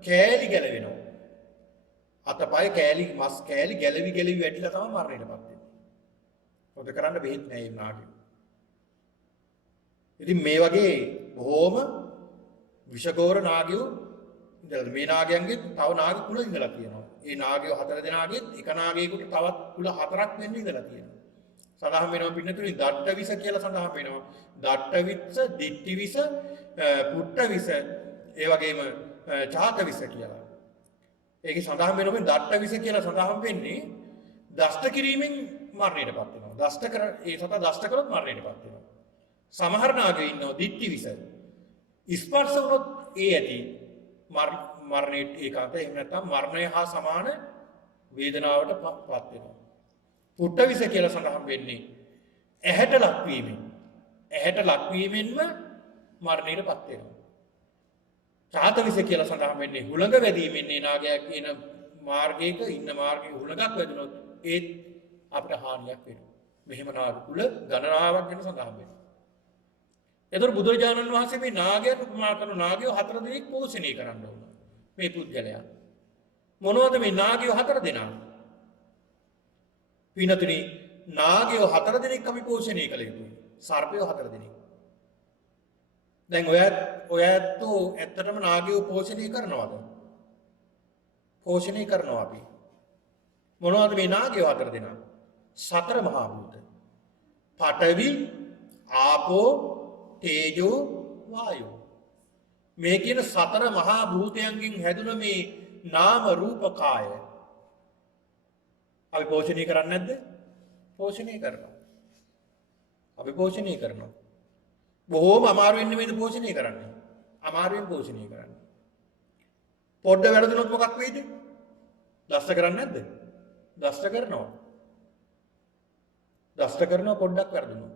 කෑලි ගැලවෙනවා. අතපය කෑලි මස් කෑලි ගැලවි වැටිලා තමයි මරණයටපත් වෙන්නේ. පොත කරන්න බෙහෙත් නැහැ මේ නාගයෝ. ඉතින් මේ වගේ බොහොම විෂගෝර නාගයෝ ඉඳලා මේ නාගයන්ගේ තව නාග කුල ඉඳලා තියෙනවා. ඒ නාගයෝ 4 දෙනාගෙත් එක නාගයෙකුට තවත් කුල 4ක් වෙන්න ඉඳලා තියෙනවා. සඳහන් වෙනවා පින්නතුනි දට්ට විස කියලා සඳහන් වෙනවා. දට්ට විස, දිට්ටි විස, පුට්ට විස, ඒ වගේම චාත විස කියලා. ඒකේ සඳහන් වෙනවා මේ දට්ට විස කියලා සඳහන් වෙන්නේ දෂ්ට කිරීමෙන් මරණයටපත් වෙනවා. ඒ සතා දෂ්ට කළොත් මරණයටපත් වෙනවා. සමහර නාගයෝ ඉන්නවා දිට්ටි විස. ස්පර්ශ වුණොත් ඒ ඇති මරණයට ඒකාන්ත එහෙම නැත්නම් මරණය හා සමාන වේදනාවට පත් වෙනවා. පුට්ට විස කියලා සඳහන් වෙන්නේ ඇහැට ලක්වීමෙන්. ඇහැට ලක්වීමෙන්ම මරණයටපත් වෙනවා. චාත විස කියලා සඳහන් වෙන්නේ හුළඟ වැදීමෙන් ඒ නාගයා කියන මාර්ගයක ඉන්න මාර්ගයේ හුළඟක් වැදුනොත් ඒත් අපිට හානියක් වෙනවා. මෙහෙම නාග කුල ගණනාවක් ගැන සඳහන් වෙනවා. එතකොට බුදුරජාණන් වහන්සේ මේ නාගයන් උපමා කරන නාගයෝ 4 දෙනෙක් පෝෂණය කරන්න ඕන. මේ පුද්ගලයා. මොනවද මේ නාගයෝ 4 දෙනා? පිනතුනි නාගයෝ 4 දෙනෙක් අපි පෝෂණය කළ යුතුයි. සර්පයෝ 4 දෙනෙක්. දැන් ඔය ඇත්තෝ ඇත්තටම නාගයෝ පෝෂණය කරනවද? පෝෂණය කරනවා අපි. මොනවද මේ නාගයෝ 4 දෙනා? සතර මහා භූත. පඨවි, ආපෝ, තේජෝ, වායෝ. මේ කියන සතර මහා භූතයන්ගෙන් හැදුන මේ නාම රූප කාය අපි පෝෂණය කරන්නේ නැද්ද? පෝෂණය කරනවා. අපි පෝෂණය කරනවා. බොහෝම අමාරුවෙන් නෙමෙයි පෝෂණය කරන්නේ. අමාරුවෙන් පෝෂණය කරන්නේ. පොඩ්ඩ වැරදුනොත් මොකක් වෙයිද? දෂ්ට කරන්නේ නැද්ද? දෂ්ට කරනවා. දෂ්ට කරනවා පොඩ්ඩක් වැරදුනොත්.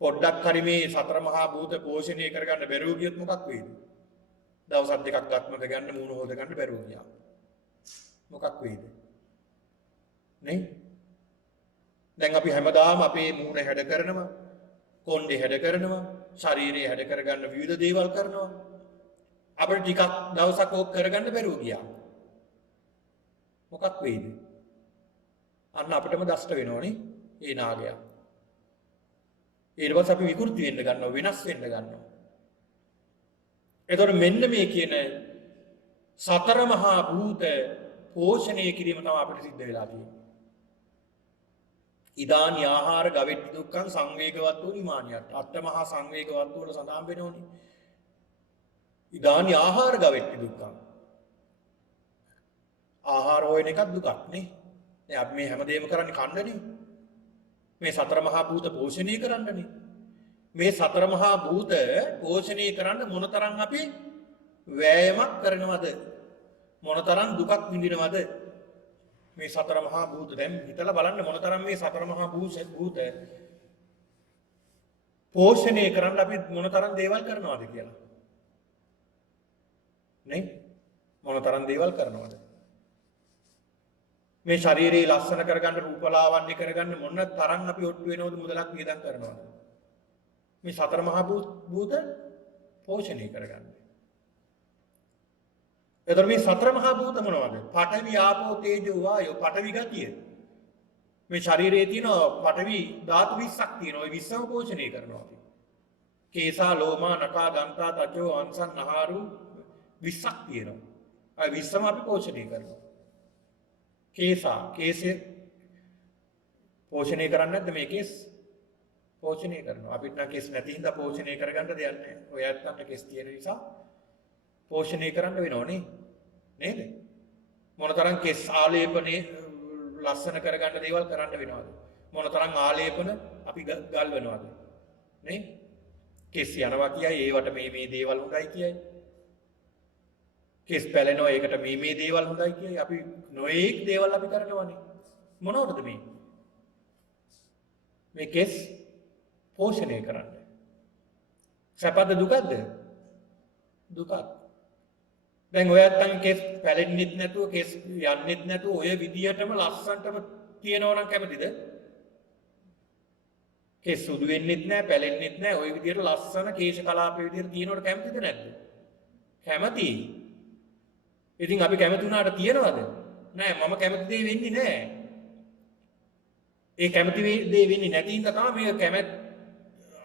පොඩ්ඩක් හරි මේ සතර මහා භූත පෝෂණය කරගන්න බැරුව ගියොත් මොකක් වෙයිද? දවස් දෙකක් ගත්මක ගන්න මූණ හොද ගන්න බැරුව ගියා. මොකක් වෙයිද? නේ? දැන් අපි හැමදාම අපේ මූණ හැඩ කරනවා, කොණ්ඩේ හැඩ කරනවා, ශරීරය හැඩ කරගන්න විවිධ දේවල් කරනවා. අපිට ටිකක් දවසක් ඕක කරගන්න බැරුව ගියා. මොකක් වෙයිද? අන්න අපිටම දෂ්ට වෙනවනේ ඒ නාගයා. ඊට පස්සේ අපි විකෘති වෙන්න ගන්නවා, වෙනස් වෙන්න ගන්නවා. එතකොට මෙන්න මේ කියන සතර මහා භූත පෝෂණය කිරීම තමයි අපිට සිද්ධ වෙලා තියෙන්නේ. ඉදානි ආහාර ගවෙට්ටි දුක්ඛං සංවේගවත් වූ නිමානියට. අට මහා සංවේගවත් වල සඳහන් වෙනෝනේ. ඉදානි ආහාර ගවෙට්ටි දුක්ඛං. ආහාර හොයන එකක් දුකක් නේ. දැන් අපි මේ හැමදේම කරන්නේ කන්නනේ. මේ සතර මහා භූත පෝෂණය කරන්නනේ. මේ සතර මහා භූත පෝෂණය කරන්න මොනතරම් අපි වෑයමක් කරනවද? මොනතරම් දුකක් විඳිනවද? මේ සතර මහා භූත දැන් හිතලා බලන්න මොනතරම් මේ සතර මහා භූත පෝෂණය කරන්න අපි මොනතරම් දේවල් කරනවද කියලා. නේ? මොනතරම් දේවල් කරනවද? මේ ශරීරය ලස්සන කරගන්න රූපලාවන්‍ය කරගන්න මොන තරම් අපි ඔට්ටු වෙනවද මුදලක් වියදම් කරනවද? මේ සතර මහා භූත පෝෂණය කරගන්න. එතකොට මේ සතර මහා භූත මොනවද? පඨවි, ආපෝ, තේජෝ, වායෝ. පඨවි ගතිය. මේ ශරීරයේ තියෙන පඨවි ධාතු 20ක් තියෙනවා. ඒ 20ම පෝෂණය කරනවා අපි. කේසා, ලෝමා, නඛා, දන්තා, තචෝ, අංසන්, නහාරු 20ක් තියෙනවා. අය 20ම අපි පෝෂණය කරනවා. කේසා, කේසය පෝෂණය කරන්නේ නැද්ද මේ කේස්? පෝෂණය කරනවා. අපිට නම් කෙස් නැති හින්දා පෝෂණය කරගන්න දෙයක් නැහැ. ඔය ඇත්තන්ට කෙස් තියෙන නිසා පෝෂණය කරන්න වෙනවනේ. නේද? මොනතරම් කෙස් ආලේපනේ ලස්සන කරගන්න දේවල් කරන්න වෙනවද? මොනතරම් ආලේපන අපි ගල් වෙනවද? නේ? කෙස් යනවා කියයි ඒවට මේ දේවල් හොඳයි කියයි. කෙස් පැලෙනවා ඒකට මේ දේවල් හොඳයි කියයි. අපි නොඑක් දේවල් අපි කරනවනේ. මොනවටද මේ? මේ කෙස් පෝෂණය කරන්න. සැපද දුකද? දුකක්. දැන් ඔය අත්තන් කෙස් පැලෙන්නෙත් නැතුව කෙස් යන්නෙත් නැතුව ඔය විදියටම ලස්සන්ටම තියනවා නම් කැමතිද? කෙස් සුදු වෙන්නෙත් නැහැ, පැලෙන්නෙත් නැහැ. ওই විදියට ලස්සන කේශ කලාපයේ විදියට තියෙනවට කැමතිද නැද්ද? කැමතියි. ඉතින් අපි කැමති වුණාට තියනවද? නෑ, මම කැමති දේ වෙන්නේ නෑ. ඒ කැමති දේ වෙන්නේ නැති හින්දා තමයි මේක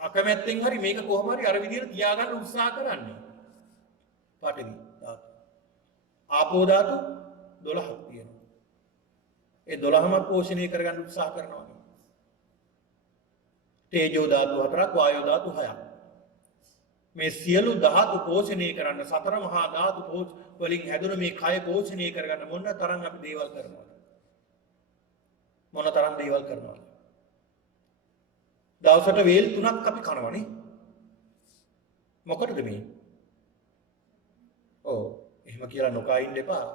අකමැත්තෙන් හරි මේක කොහොම හරි අර විදියට තියාගන්න උත්සාහ කරන්නේ. පඨවි ධාතු. ආපෝ ධාතු 12ක් තියෙනවා. ඒ 12ම පෝෂණය කරගන්න උත්සාහ කරනවා. තේජෝ ධාතු 4ක්, වායෝ ධාතු 6ක්. මේ සියලු ධාතු පෝෂණය කරන්න සතර මහා ධාතු වලින් හැදුණු මේ කය පෝෂණය කරගන්න මොන තරම් අපි දේවල් කරනවද? මොන තරම් දේවල් කරනවද? දවසට වේල් 3ක් අපි කනවනේ. මොකටද මේ? ඔව්, එහෙම කියලා නොකා ඉන්න එපා.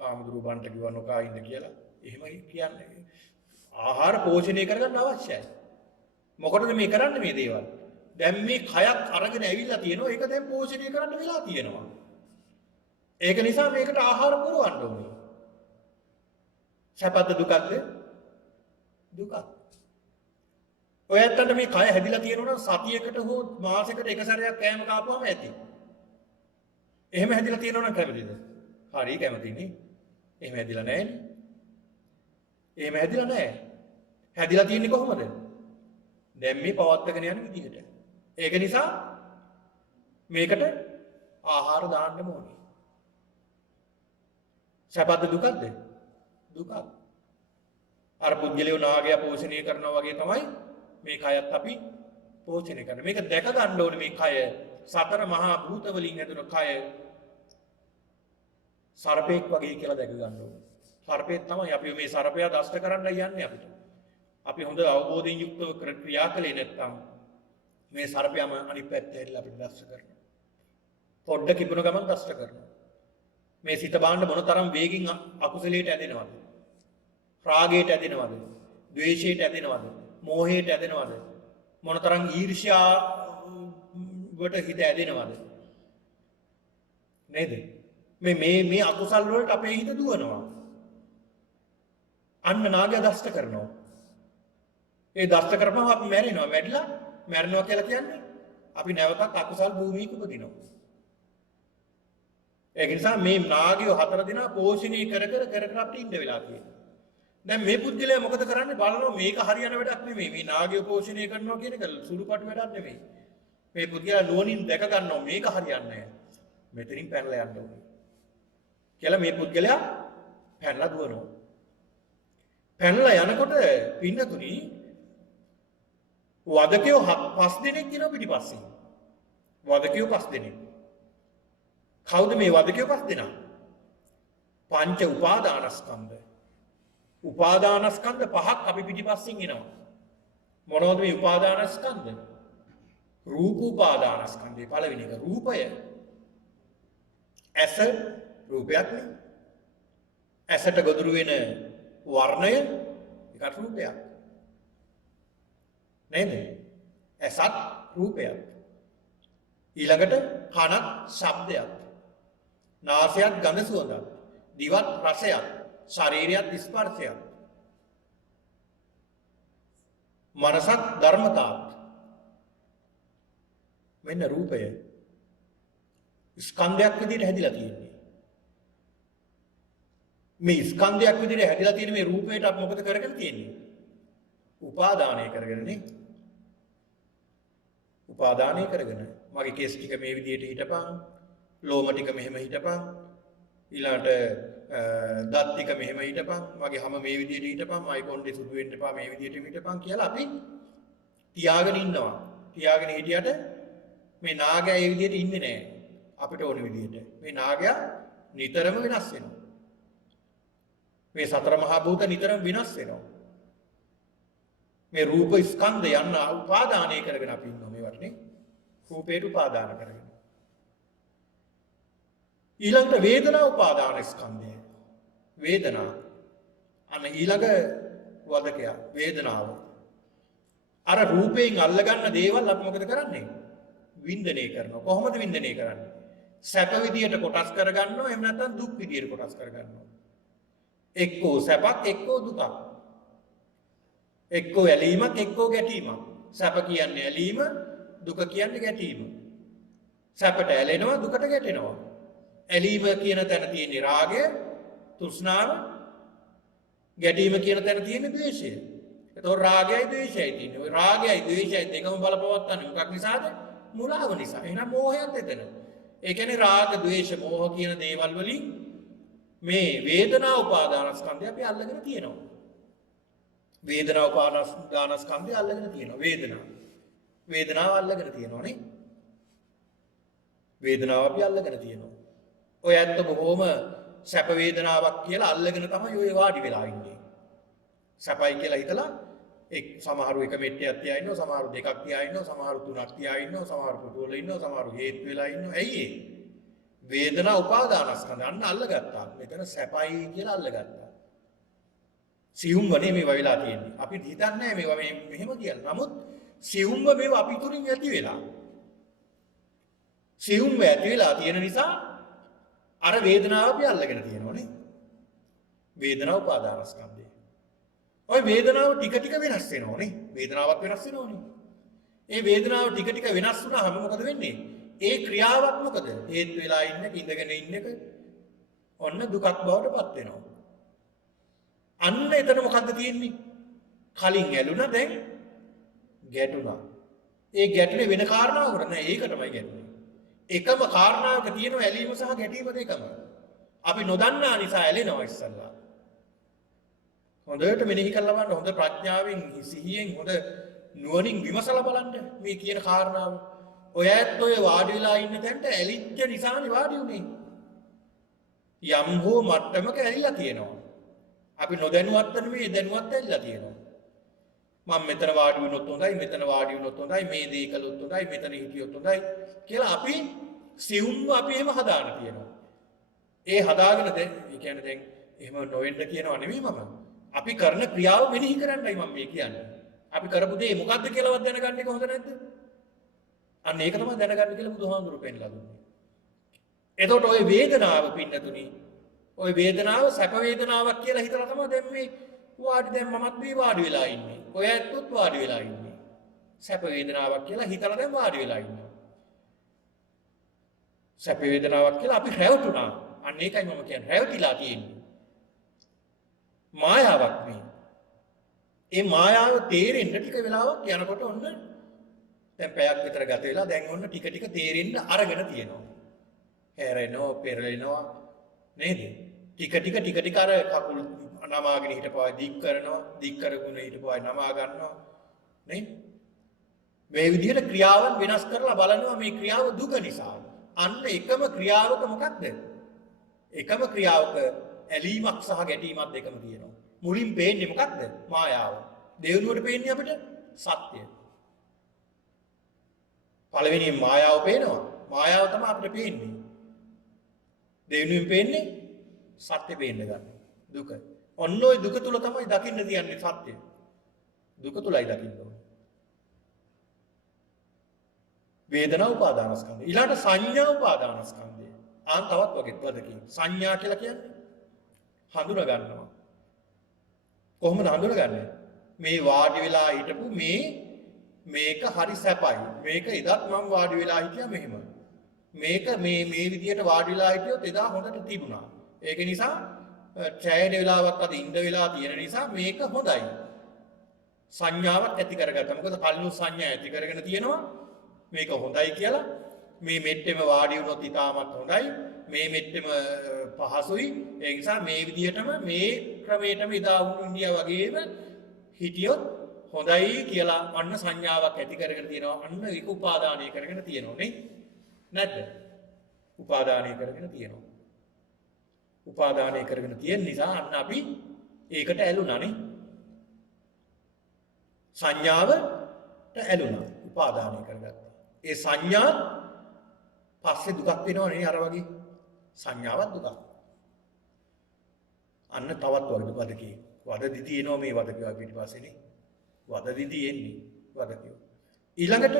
ආමුදුරු බන්ට කිව්වා නොකා ඉන්න කියලා. එහෙම කියන්නේ. ආහාර පෝෂණය කරගන්න අවශ්‍යයි. මොකටද මේ කරන්නේ මේ දේවල්? දැන් මේ කයක් අරගෙන ඇවිල්ලා තියෙනවා. ඒක දැන් පෝෂණය කරන්න වෙලා තියෙනවා. ඒක නිසා මේකට ආහාර පුරවන්න ඕනේ. සැපද දුකද? දුකක්. ඔය ඇත්තට මේ කය හැදිලා තියෙනවා නම් සතියකට හෝ මාසයකට එක සැරයක් කෑම කාපුවම ඇති. එහෙම හැදිලා තියෙනවා නම් කැමතිද? හරි කැමතිනේ. එහෙම හැදිලා නැහැනේ. එහෙම හැදිලා නැහැ. හැදිලා තියෙන්නේ කොහොමද? දැන් මේ පවත්වාගෙන යන විදිහට. ඒක නිසා මේකට ආහාර දාන්න ඕනේ. සැපද දුකද? දුකක්. අර පුද්ගලයෝ නාගය පෝෂණය කරනවා වගේ තමයි මේ කයත් අපි පෝෂණය කරන්නේ. මේක දැක ගන්න ඕනේ මේ කය සතර මහා භූත වලින් හැදුණු කය සර්පෙක් වගේ කියලා දැක ගන්න ඕනේ. සර්පෙක් තමයි අපි මේ සර්පයා දෂ්ට කරන්නයි යන්නේ අපිට. අපි හොඳ අවබෝධයෙන් යුක්තව ක්‍රියා කළේ නැත්නම් මේ සර්පයාම අනිත් පැත්ත හැරිලා අපිට දෂ්ට කරනවා. පොඩ්ඩ කිපුණ ගමන් දෂ්ට කරනවා. මේ සිත බාන්න මොන තරම් වේගින් අකුසලයට ඇදෙනවද? රාගයට ඇදෙනවද? ද්වේෂයට ඇදෙනවද? මෝහයට ඇදෙනවද? මොන තරම් ඊර්ෂ්‍යාවට හිත ඇදෙනවද? නේද? මේ අකුසල් වලට අපේ හිත දුවනවා. අන්න නාගය දෂ්ට කරනවා. ඒ දෂ්ට කරපුවම අපි මැරෙනවා. මැරෙනවා කියලා කියන්නේ අපි නැවතත් අකුසල් භූමියක උපදිනවා. ඒක නිසා මේ නාගයෝ 4 දිනා පෝෂණය කර අපිට ඉන්න වෙලා තියෙනවා. දැන් මේ පුද්ගලයා මොකද කරන්නේ? බලනවා මේක හරියන වැඩක් නෙමෙයි. මේ නාගයෝ පෝෂණය කරනවා කියන එක සුළුපටු වැඩක් නෙමෙයි. මේ පුද්ගලයා නුවණින් දැක ගන්නවා මේක හරියන්නේ නැහැ. මෙතනින් පැනලා යන්න ඕනේ. කියලා මේ පුද්ගලයා පැනලා දුවනවා. පැනලා යනකොට පින්නතුනි වදකයෝ 5 දෙනෙක් ඉනවා පිටිපස්සේ. වදකයෝ 5 දෙනෙක්. කවුද මේ වදකයෝ 5 දෙනා? පංච උපාදානස්කන්ධ. උපාදානස්කන්ධ 5ක් අපි පිටිපස්සෙන් එනවා. මොනවද මේ උපාදානස්කන්ධ? රූප උපාදානස්කන්ධය පළවෙනි එක රූපය. ඇස රූපයක් නේ. ඇසට ගොදුරු වෙන වර්ණය ඒකට රූපයක්. නේද? ඇසත් රූපයක්. ඊළඟට කනත් ශබ්දයක්. නාසයත් ගඳ සුවඳක්. දිවත් රසයක්. ශරීරයත් ස්පර්ශයක්. මනසත් ධර්මතාවක්. මෙන්න රූපය ස්කන්ධයක් විදිහට හැදිලා තියෙන්නේ. මේ ස්කන්ධයක් විදිහට හැදිලා තියෙන මේ රූපයට අපි මොකද කරගෙන තියෙන්නේ? උපාදානය කරගෙන නේ. උපාදානය කරගෙන මගේ කේස් ටික මේ විදිහට හිටපන්, ලෝම ටික මෙහෙම හිටපන්, ඊළඟට දත් ටික මෙහෙම හිටපන්, මගේ හැම මේ විදිහට හිටපන්, මයි කොණ්ඩේ සුදු වෙන්න එපා මේ විදිහට හිටපන් කියලා අපි තියාගෙන ඉන්නවා. තියාගෙන හිටියට මේ නාගයා ඒ විදිහට ඉන්නේ නැහැ. අපිට ඕන විදිහට. මේ නාගයා නිතරම වෙනස් වෙනවා. මේ සතර මහා භූත නිතරම වෙනස් වෙනවා. මේ රූප ස්කන්ධ යන උපාදානය කරගෙන අපි ඉන්නවා මේවට නේ. රූපේට උපාදාන කරගෙන. ඊළඟට වේදනා උපාදාන ස්කන්ධය. වේදනා. අන්න ඊළඟ වදකයා වේදනාව. අර රූපයෙන් අල්ලගන්න දේවල් අපි මොකද කරන්නේ? වින්දනය කරනවා. කොහොමද වින්දනය කරන්නේ? සැප විදියට කොටස් කරගන්නවා, එහෙම නැත්නම් දුක් විදියට කොටස් කරගන්නවා. එක්කෝ සැපක්, එක්කෝ දුකක්. එක්කෝ ඇලීමක්, එක්කෝ ගැටීමක්. සැප කියන්නේ ඇලීම, දුක කියන්නේ ගැටීම. සැපට ඇලෙනවා, දුකට ගැටෙනවා. ඇලීම කියන තැන තියෙන්නේ රාගය, තෘෂ්ණාව. ගැටීම කියන තැන තියෙන්නේ ද්වේෂය. එතකොට රාගයයි ද්වේෂයයි තියෙන්නේ. ඔය රාගයයි ද්වේෂයයි දෙකම බලපවත්තන්නේ මොකක් නිසාද? මුලාව නිසා. එහෙනම් මෝහයත් එතන. ඒ කියන්නේ රාග, ද්වේෂ, මෝහ කියන දේවල් වලින් මේ වේදනා උපාදානස්කන්ධය අපි අල්ලගෙන තියෙනවා. වේදනා උපාදානස්කන්ධය අල්ලගෙන තියෙනවා. වේදනාව අල්ලගෙන තියෙනවා නේ. වේදනාව අපි අල්ලගෙන තියෙනවා. ඔය ඇත්ත බොහොම සැප වේදනාවක් කියලා අල්ලගෙන තමයි ඔය වාඩි වෙලා ඉන්නේ. සැපයි කියලා හිතලා සමහරු එක මෙට්ටයක් තියා ඉන්නවා, සමහරු දෙකක් තියා ඉන්නවා, සමහරු තුනක් තියා ඉන්නවා, සමහරු පුටු වල ඉන්නවා, සමහරු හේතු වෙලා ඉන්නවා. ඇයි ඒ? වේදනා උපාදානස්කන්ධ අන්න අල්ලගත්තා. මෙතන සැපයි කියලා අල්ලගත්තා. සියුම්ව නෙමෙයි වෙලා තියෙන්නේ. අපි හිතන්නේ මේවා මෙහෙම කියලා. නමුත් සියුම්ව මේවා අපි තුලින් ඇති වෙලා. සියුම්ව ඇති වෙලා තියෙන නිසා අර වේදනාව අපි අල්ලගෙන තියෙනවා නේ. වේදනා උපාදානස්කන්ධය. ඔය වේදනාව ටික ටික වෙනස් වෙනවා නේ. වේදනාවක් වෙනස් වෙනවනේ. ඒ වේදනාව ටික ටික වෙනස් වුණාම මොකද වෙන්නේ? ඒ ක්‍රියාවක් මොකද? හේතු වෙලා ඉන්න, ඉඳගෙන ඉන්න එක ඔන්න දුකක් බවට පත් වෙනවා. අන්න එතන මොකද්ද තියෙන්නේ? කලින් ඇලුනා දැන් ගැටුණා. ඒ ගැටුනේ වෙන කාරණාවකට නෑ. ඒක තමයි ගැටුනේ. එකම කාරණාවක තියෙන ඇලීම සහ ගැටීම දෙකම. අපි නොදන්නා නිසා ඇලෙනවා ඉස්සල්ලා. හොඳට මෙනෙහි කරලා බලන්න, හොඳ ප්‍රඥාවෙන්, සිහියෙන්, හොඳ නුවණින් විමසලා බලන්න මේ කියන කාරණාව. ඔය ඇත්ත ඔය වාඩි වෙලා ඉන්න තැනට ඇලිච්ච නිසානේ වාඩි උනේ. යම් හෝ මට්ටමක ඇලිලා තියෙනවා. අපි නොදැනුවත් නෙමෙයි දැනුවත් ඇලිලා තියෙනවා. මම මෙතන වාඩි වුණොත් හොඳයි, මෙතන වාඩි වුණොත් හොඳයි, මේ දේ කළොත් හොඳයි, මෙතන හිටියොත් හොඳයි කියලා අපි සිවුම්ව අපි එහෙම හදාගෙන තියෙනවා. ඒ හදාගෙන දැන් ඒ කියන්නේ දැන් එහෙම නොවෙන්න කියනවා නෙමෙයි මම. අපි කරන ක්‍රියාව මෙනෙහි කරන්නයි මම මේ කියන්නේ. අපි කරපු දේ මොකද්ද කියලාවත් දැනගන්න එක හොඳ නැද්ද? අන්න ඒක තමයි දැනගන්න කියලා බුදුහාමුදුරුවෝ පෙන්නලා දුන්නේ. එතකොට ওই වේදනාව පින්නතුනි, ওই වේදනාව සැප වේදනාවක් කියලා හිතලා තමයි දැන් මේ දැන් මමත් මේ වාඩි වෙලා ඉන්නේ. ඔය ඇත්තොත් වාඩි වෙලා ඉන්නේ. සැප වේදනාවක් කියලා හිතලා දැන් වාඩි වෙලා ඉන්නවා. සැප වේදනාවක් කියලා අපි රැවටුණා. අන්න ඒකයි මම කියන්නේ රැවටිලා තියෙන්නේ. මායාවක් මේ. ඒ මායාව තේරෙන්න ටික වෙලාවක් යනකොට ඔන්න දැන් පැයක් විතර ගත වෙලා දැන් ඔන්න ටික ටික තේරෙන්න අරගෙන තියෙනවා. හැරෙනවා, පෙරලෙනවා නේද? ටික ටික අර කකුල් නමාගෙන හිටපුවා දික් කරනවා, දික් කරගෙන හිටපුවා නමා ගන්නවා නේ? මේ විදිහට ක්‍රියාවන් වෙනස් කරලා බලනවා මේ ක්‍රියාව දුක නිසා. අන්න එකම ක්‍රියාවක මොකක්ද? එකම ක්‍රියාවක ඇලීමක් සහ ගැටීමක් දෙකම තියෙනවා. මුලින් පේන්නේ මොකක්ද? මායාව. දෙවෙනුවට පේන්නේ අපිට සත්‍ය. පළවෙනියෙන් මායාව පේනවා. මායාව තමයි අපිට පේන්නේ. දෙවෙනුවෙන් පේන්නේ සත්‍ය පේන්න ගන්න. දුක. ඔන්න ඔය දුක තුල තමයි දකින්න තියන්නේ සත්‍ය. දුක තුලයි දකින්න ඕනේ. වේදනා උපාදානස්කන්ධය. ඊළඟට සංඥා උපාදානස්කන්ධය. ආන් තවත් වගේ වදකින්. සංඥා කියලා කියන්නේ හඳුනා ගන්නවා. කොහොමද හඳුනගන්නේ? මේ වාඩි වෙලා හිටපු මේක හරි සැපයි. මේක එදත් මම වාඩි වෙලා හිටියා මෙහෙම. මේක මේ විදියට වාඩි වෙලා හිටියොත් එදා හොඳට තිබුණා. ඒක නිසා ඡායන වෙලාවක් අද ඉඳ වෙලා තියෙන නිසා මේක හොඳයි. සංඥාවක් ඇති කරගත්තා. මොකද කල්නු සංඥා ඇති කරගෙන තියෙනවා. මේක හොඳයි කියලා. මේ මෙට්ටෙම වාඩි වුණොත් ඉතාමත් හොඳයි. මේ මෙට්ටෙම පහසුයි. ඒ නිසා මේ විදියටම මේ ක්‍රමයටම ඉදා වුණු ඉන්දියා වගේම හිටියොත් හොඳයි කියලා අන්න සංඥාවක් ඇති කරගෙන තියෙනවා. අන්න ඒක උපාදානය කරගෙන තියෙනවා නේ. නැද්ද? උපාදානය කරගෙන තියෙනවා. උපාදානය කරගෙන තියෙන නිසා අන්න අපි ඒකට ඇලුනා නේ. සංඥාවට ඇලුනා. උපාදානය කරගත්තා. ඒ සංඥා පස්සේ දුකක් වෙනවා නේ අර වගේ. සංඥාවක් දුකක්. අන්න තවත් වගේ වදකේ. වදදි තියෙනවා මේ වදකේ පිටිපස්සේනේ. වදදි තියෙන්නේ වදකේ. ඊළඟට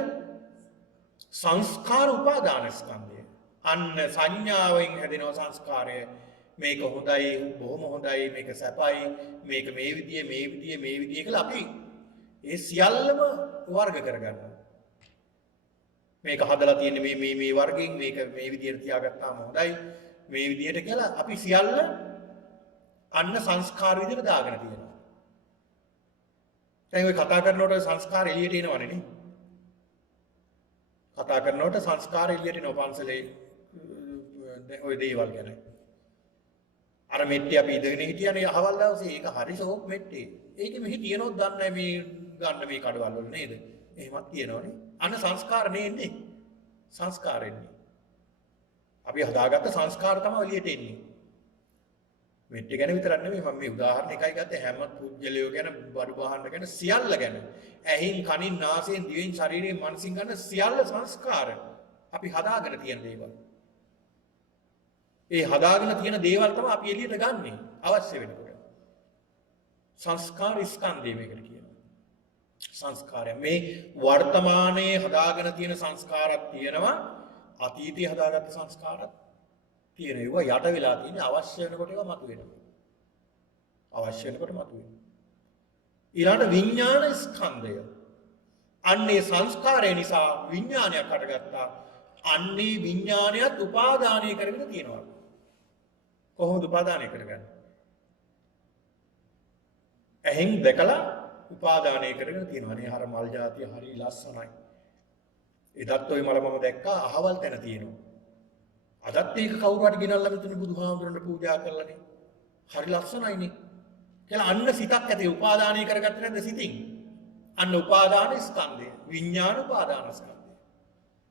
සංස්කාර උපාදාන ස්කන්ධය. අන්න සංඥාවෙන් හැදෙන සංස්කාරය මේක හොඳයි, බොහොම හොඳයි, මේක සැපයි, මේක මේ විදිය කියලා අපි ඒ සියල්ලම වර්ග කරගන්නවා. මේක හදලා තියෙන්නේ මේ වර්ගයෙන්, මේක මේ විදියට තියාගත්තාම හොඳයි, මේ විදියට කියලා අපි සියල්ල අන්න සංස්කාර විදියට දාගෙන තියෙනවා. දැන් ඔය කතා කරනකොට සංස්කාර එළියට එනවනේ නේ. කතා කරනකොට සංස්කාර එළියට එනවා පන්සලේ ඔය දේවල් ගැන. අර මෙට්ටේ අපි ඉඳගෙන හිටියනේ අහවල් දවසේ ඒක හරි ෂෝක් මෙට්ටේ. ඒකෙ මෙහි තියනොත් දන්නේ මේ ගන්න මේ කඩවල වල නේද? එහෙමත් තියෙනවනේ. අන්න සංස්කාර නෙන්නේ. සංස්කාර එන්නේ. අපි හදාගත්ත සංස්කාර තමයි එළියට එන්නේ. මෙට්ටේ ගැන විතරක් නෙමෙයි මම මේ උදාහරණ එකයි ගත්තේ හැම පුජ්‍යලයෝ ගැන බඩු බහන්න ගැන සියල්ල ගැන. ඇහින් කනින් නාසයෙන් දිවෙන් ශරීරයෙන් මනසින් ගන්න සියල්ල සංස්කාර. අපි හදාගෙන තියෙන දේවල්. ඒ හදාගෙන තියෙන දේවල් තමයි අපි එළියට ගන්නෙ අවශ්‍ය වෙනකොට. සංස්කාර ස්කන්ධය මේකට කියනවා. සංස්කාරය මේ වර්තමානයේ හදාගෙන තියෙන සංස්කාරات තියෙනවා අතීතයේ හදාගත්ත සංස්කාරات තියෙනවා. ඒවා යට වෙලා තියෙන අවශ්‍ය වෙනකොට ඒවා මතුවෙනවා. අවශ්‍ය වෙනකොට මතුවෙනවා. ඊළඟට විඥාන ස්කන්ධය. අන්නේ සංස්කාරය නිසා විඥානයක් හටගත්තා. අන්නේ විඥානයත් උපාදානය කරගෙන තියෙනවා. කොහොමද උපාදානය කරගන්නේ? ඇහෙන් දැකලා උපාදානය කරගෙන තියෙනවා. නේ අර මල් జాතිය හරි ලස්සනයි. එදත් ওই මල මම දැක්කා අහවල් තැන තියෙනවා. අදත් ඒක කවුරු හරි ගෙනල්ලා මෙතන බුදුහාමුදුරන්ට පූජා කරලානේ. හරි ලස්සනයිනේ. කියලා අන්න සිතක් ඇති උපාදානය කරගත්තේ නැද්ද සිතින්? අන්න උපාදාන ස්කන්ධය. විඥාන උපාදාන ස්කන්ධය.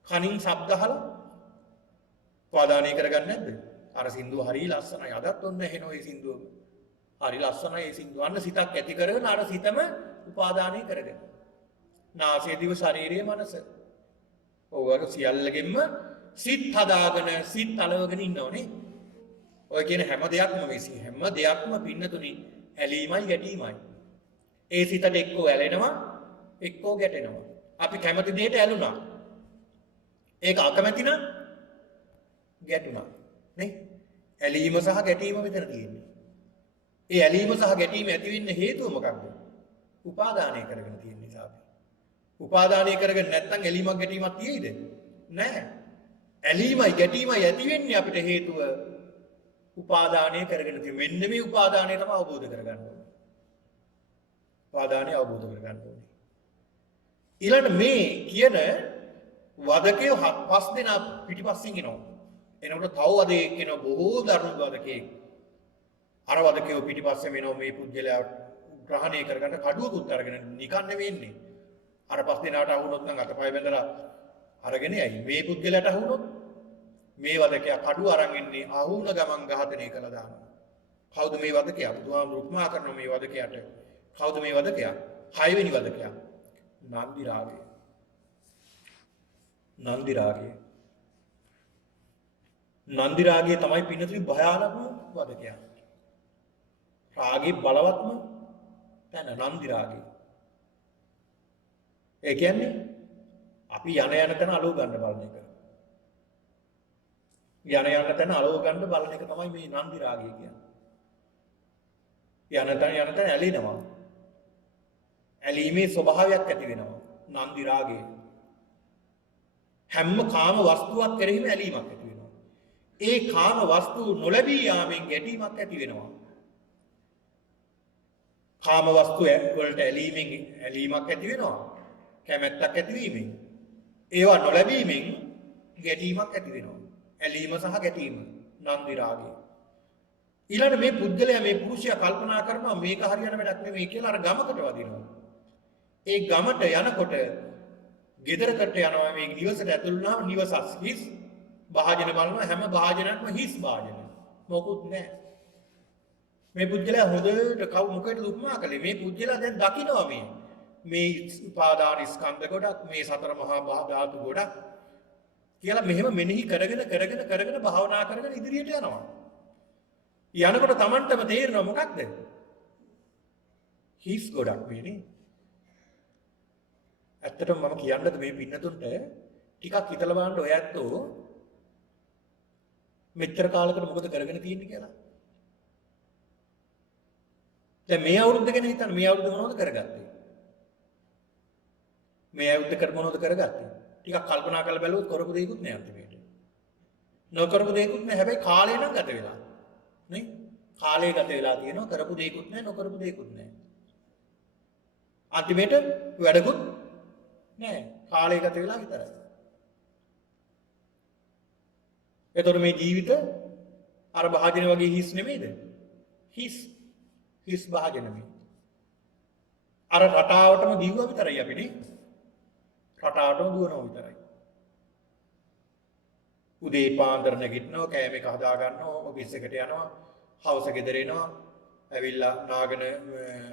කනින් ශබ්ද අහලා උපාදානය කරගන්නේ නැද්ද? අර සින්දුව හරි ලස්සනයි. අදත් ඔන්න ඇහෙනවා ඒ සින්දුව. හරි ලස්සනයි ඒ සින්දුව. අන්න සිතක් ඇති කරගෙන අර සිතම උපාදානය කරගෙන. නාසය දිව ශරීරයේ මනස. ඔව්වර සියල්ලගෙම සිත් හදාගෙන සිත් අලවගෙන ඉන්නවනේ. ඔය කියන හැම දෙයක්ම මේ හැම දෙයක්ම පින්නතුනි ඇලීමයි ගැටීමයි. ඒ සිතට එක්කෝ ඇලෙනවා එක්කෝ ගැටෙනවා. අපි කැමති දෙයට ඇලුනා. ඒක අකමැති නම් ගැටුණා. නේ? ඇලීම සහ ගැටීම මෙතන තියෙන්නේ. ඒ ඇලීම සහ ගැටීම ඇති වෙන්න හේතුව මොකක්ද? උපාදානය කරගෙන තියෙන නිසා අපි. උපාදානය කරගෙන නැත්නම් ඇලීමක් ගැටීමක් තියෙයිද? නැහැ. ඇලීමයි ගැටීමයි ඇති වෙන්නේ අපිට හේතුව උපාදානය කරගෙන තියෙන. මෙන්න මේ උපාදානය තමයි අවබෝධ කරගන්න ඕනේ. උපාදානය අවබෝධ කරගන්න ඕනේ. ඊළඟ මේ කියන වදකේ පස් දෙනා පිටිපස්සෙන් එනවා. එනකොට තව වදකෙක් එනවා බොහෝ දරුණු වදකෙක්. අර වදකේ පිටිපස්සෙන් එනවා මේ පුජ්‍යලයා ග්‍රහණය කරගන්න කඩුවකුත් අරගෙන නිකන් නෙවෙයි ඉන්නේ. අර පස් දෙනාට අහුනොත් නම් අතපය බැඳලා අරගෙන යයි. මේ පුජ්‍යලයට අහුනොත් මේ වදකයා කඩුව අරන් ඉන්නේ අහුන ගමන් ඝාතනය කළා දානවා. කවුද මේ වදකයා? බුදුහාමුදුරු උපමා කරනවා මේ වදකයාට. කවුද මේ වදකයා? 6 වෙනි වදකයා. නන්දි රාගය. නන්දි රාගය. නන්දි රාගය තමයි පින්නතුනි භයානකම වදකයා. රාගේ බලවත්ම තැන නන්දි රාගය. ඒ කියන්නේ අපි යන තැන අලෝ ගන්න බලන එක. යන තැන අලෝ ගන්න බලන එක තමයි මේ නන්දි රාගය කියන්නේ. යන තැන ඇලෙනවා. ඇලීමේ ස්වභාවයක් ඇති වෙනවා. නන්දි රාගය. හැම කාම වස්තුවක් කෙරෙහිම ඇලීමක් ඇති වෙනවා. ඒ කාම වස්තු නොලැබී යාමෙන් ගැටීමක් ඇති වෙනවා. කාම වස්තු වලට ඇලීමෙන් ඇලීමක් ඇති වෙනවා. කැමැත්තක් ඇතිවීමෙන්. ඒවා නොලැබීමෙන් ගැටීමක් ඇති වෙනවා. ඇලීම සහ ගැටීම නන්දි රාගය. ඊළඟ මේ පුද්ගලයා මේ පුරුෂයා කල්පනා කරනවා මේක හරියන වැඩක් නෙවෙයි කියලා අර ගමකට වදිනවා. ඒ ගමට යනකොට ගෙදරකට යනවා මේ නිවසට ඇතුළු වුණාම නිවසස් හිස් භාජන බලනවා හැම භාජනයක්ම හිස් භාජන. මොකුත් නැහැ. මේ පුජ්‍යලයා හොඳට කව මොකටද උපමා කළේ? මේ පුජ්‍යලයා දැන් දකිනවා මේ උපාදාන ස්කන්ධ ගොඩක් මේ සතර මහා ධාතු ගොඩක් කියලා මෙහෙම මෙනෙහි කරගෙන භාවනා කරගෙන ඉදිරියට යනවා. යනකොට Tamanටම තේරෙනවා මොකක්ද? හිස් ගොඩක් මේනේ. ඇත්තටම මම කියන්නද මේ පින්නතුන්ට ටිකක් හිතලා බලන්න ඔය ඇත්තෝ මෙච්චර කාලයකට මොකද කරගෙන තියෙන්නේ කියලා. දැන් මේ අවුරුද්ද ගැන හිතන්න මේ අවුරුද්ද මොනවද කරගත්තේ? මේ අවුරුද්ද මොනවද කරගත්තේ? ටිකක් කල්පනා කරලා බැලුවොත් කරපු දෙයක්වත් නෑ අන්තිමේට. නොකරපු දෙයක්වත් නෑ හැබැයි කාලය නම් ගත වෙලා. නේ? කාලය ගත වෙලා තියෙනවා කරපු දෙයක්වත් නෑ නොකරපු දෙයක්වත් නෑ. අන්තිමේට වැඩකුත් නෑ කාලය ගත වෙලා විතරයි. එතකොට මේ ජීවිත අර භාජන වගේ හිස් නෙමෙයිද? හිස් භාජන නෙමෙයි. අර රටාවටම දිව්වා විතරයි අපි නේ. රටාවටම දුවනවා විතරයි. උදේ පාන්දර නැගිටිනවා කෑම එක හදා ගන්නවා ඔෆිස් එකට යනවා හවස ගෙදර එනවා ඇවිල්ලා නාගෙන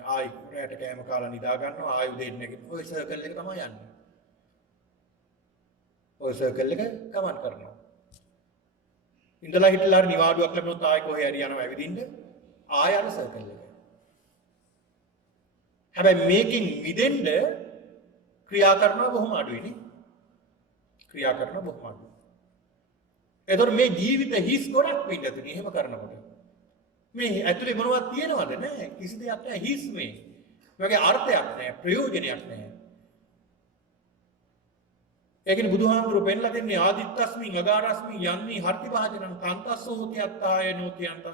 ආයි රැට කෑම කාලා නිදා ගන්නවා ආයි උදේ නැගිටිනවා ඔය සර්කල් එක තමයි යන්නේ. ඔය සර්කල් එක ගමන් කරනවා. ඉඳලා හිටලා හරි නිවාඩුවක් ලැබුණොත් ආයි කොහේ හරි යනවා ඇවිදින්න ආය අර සර්කල් එක. හැබැයි මේකින් මිදෙන්න ක්‍රියා කරනවා බොහොම අඩුයි නේ. ක්‍රියා කරනවා බොහොම අඩුයි. එතකොට මේ ජීවිත හිස් ගොඩක් පිටතුනි එහෙම කරනකොට. මේ ඇතුලේ මොනවද තියෙනවද නැහැ කිසි දෙයක් නැහැ හිස් මේ. මේකේ අර්ථයක් නැහැ ප්‍රයෝජනයක් නැහැ. ඒකනේ බුදුහාමුදුරුවෝ පෙන්ලා දෙන්නේ ආදිත්තස්මින් අගාරස්මින් යන්නේ හර්ති භාජනං කාන්තස්සෝ හෝතියත්තාය නෝතියන්ත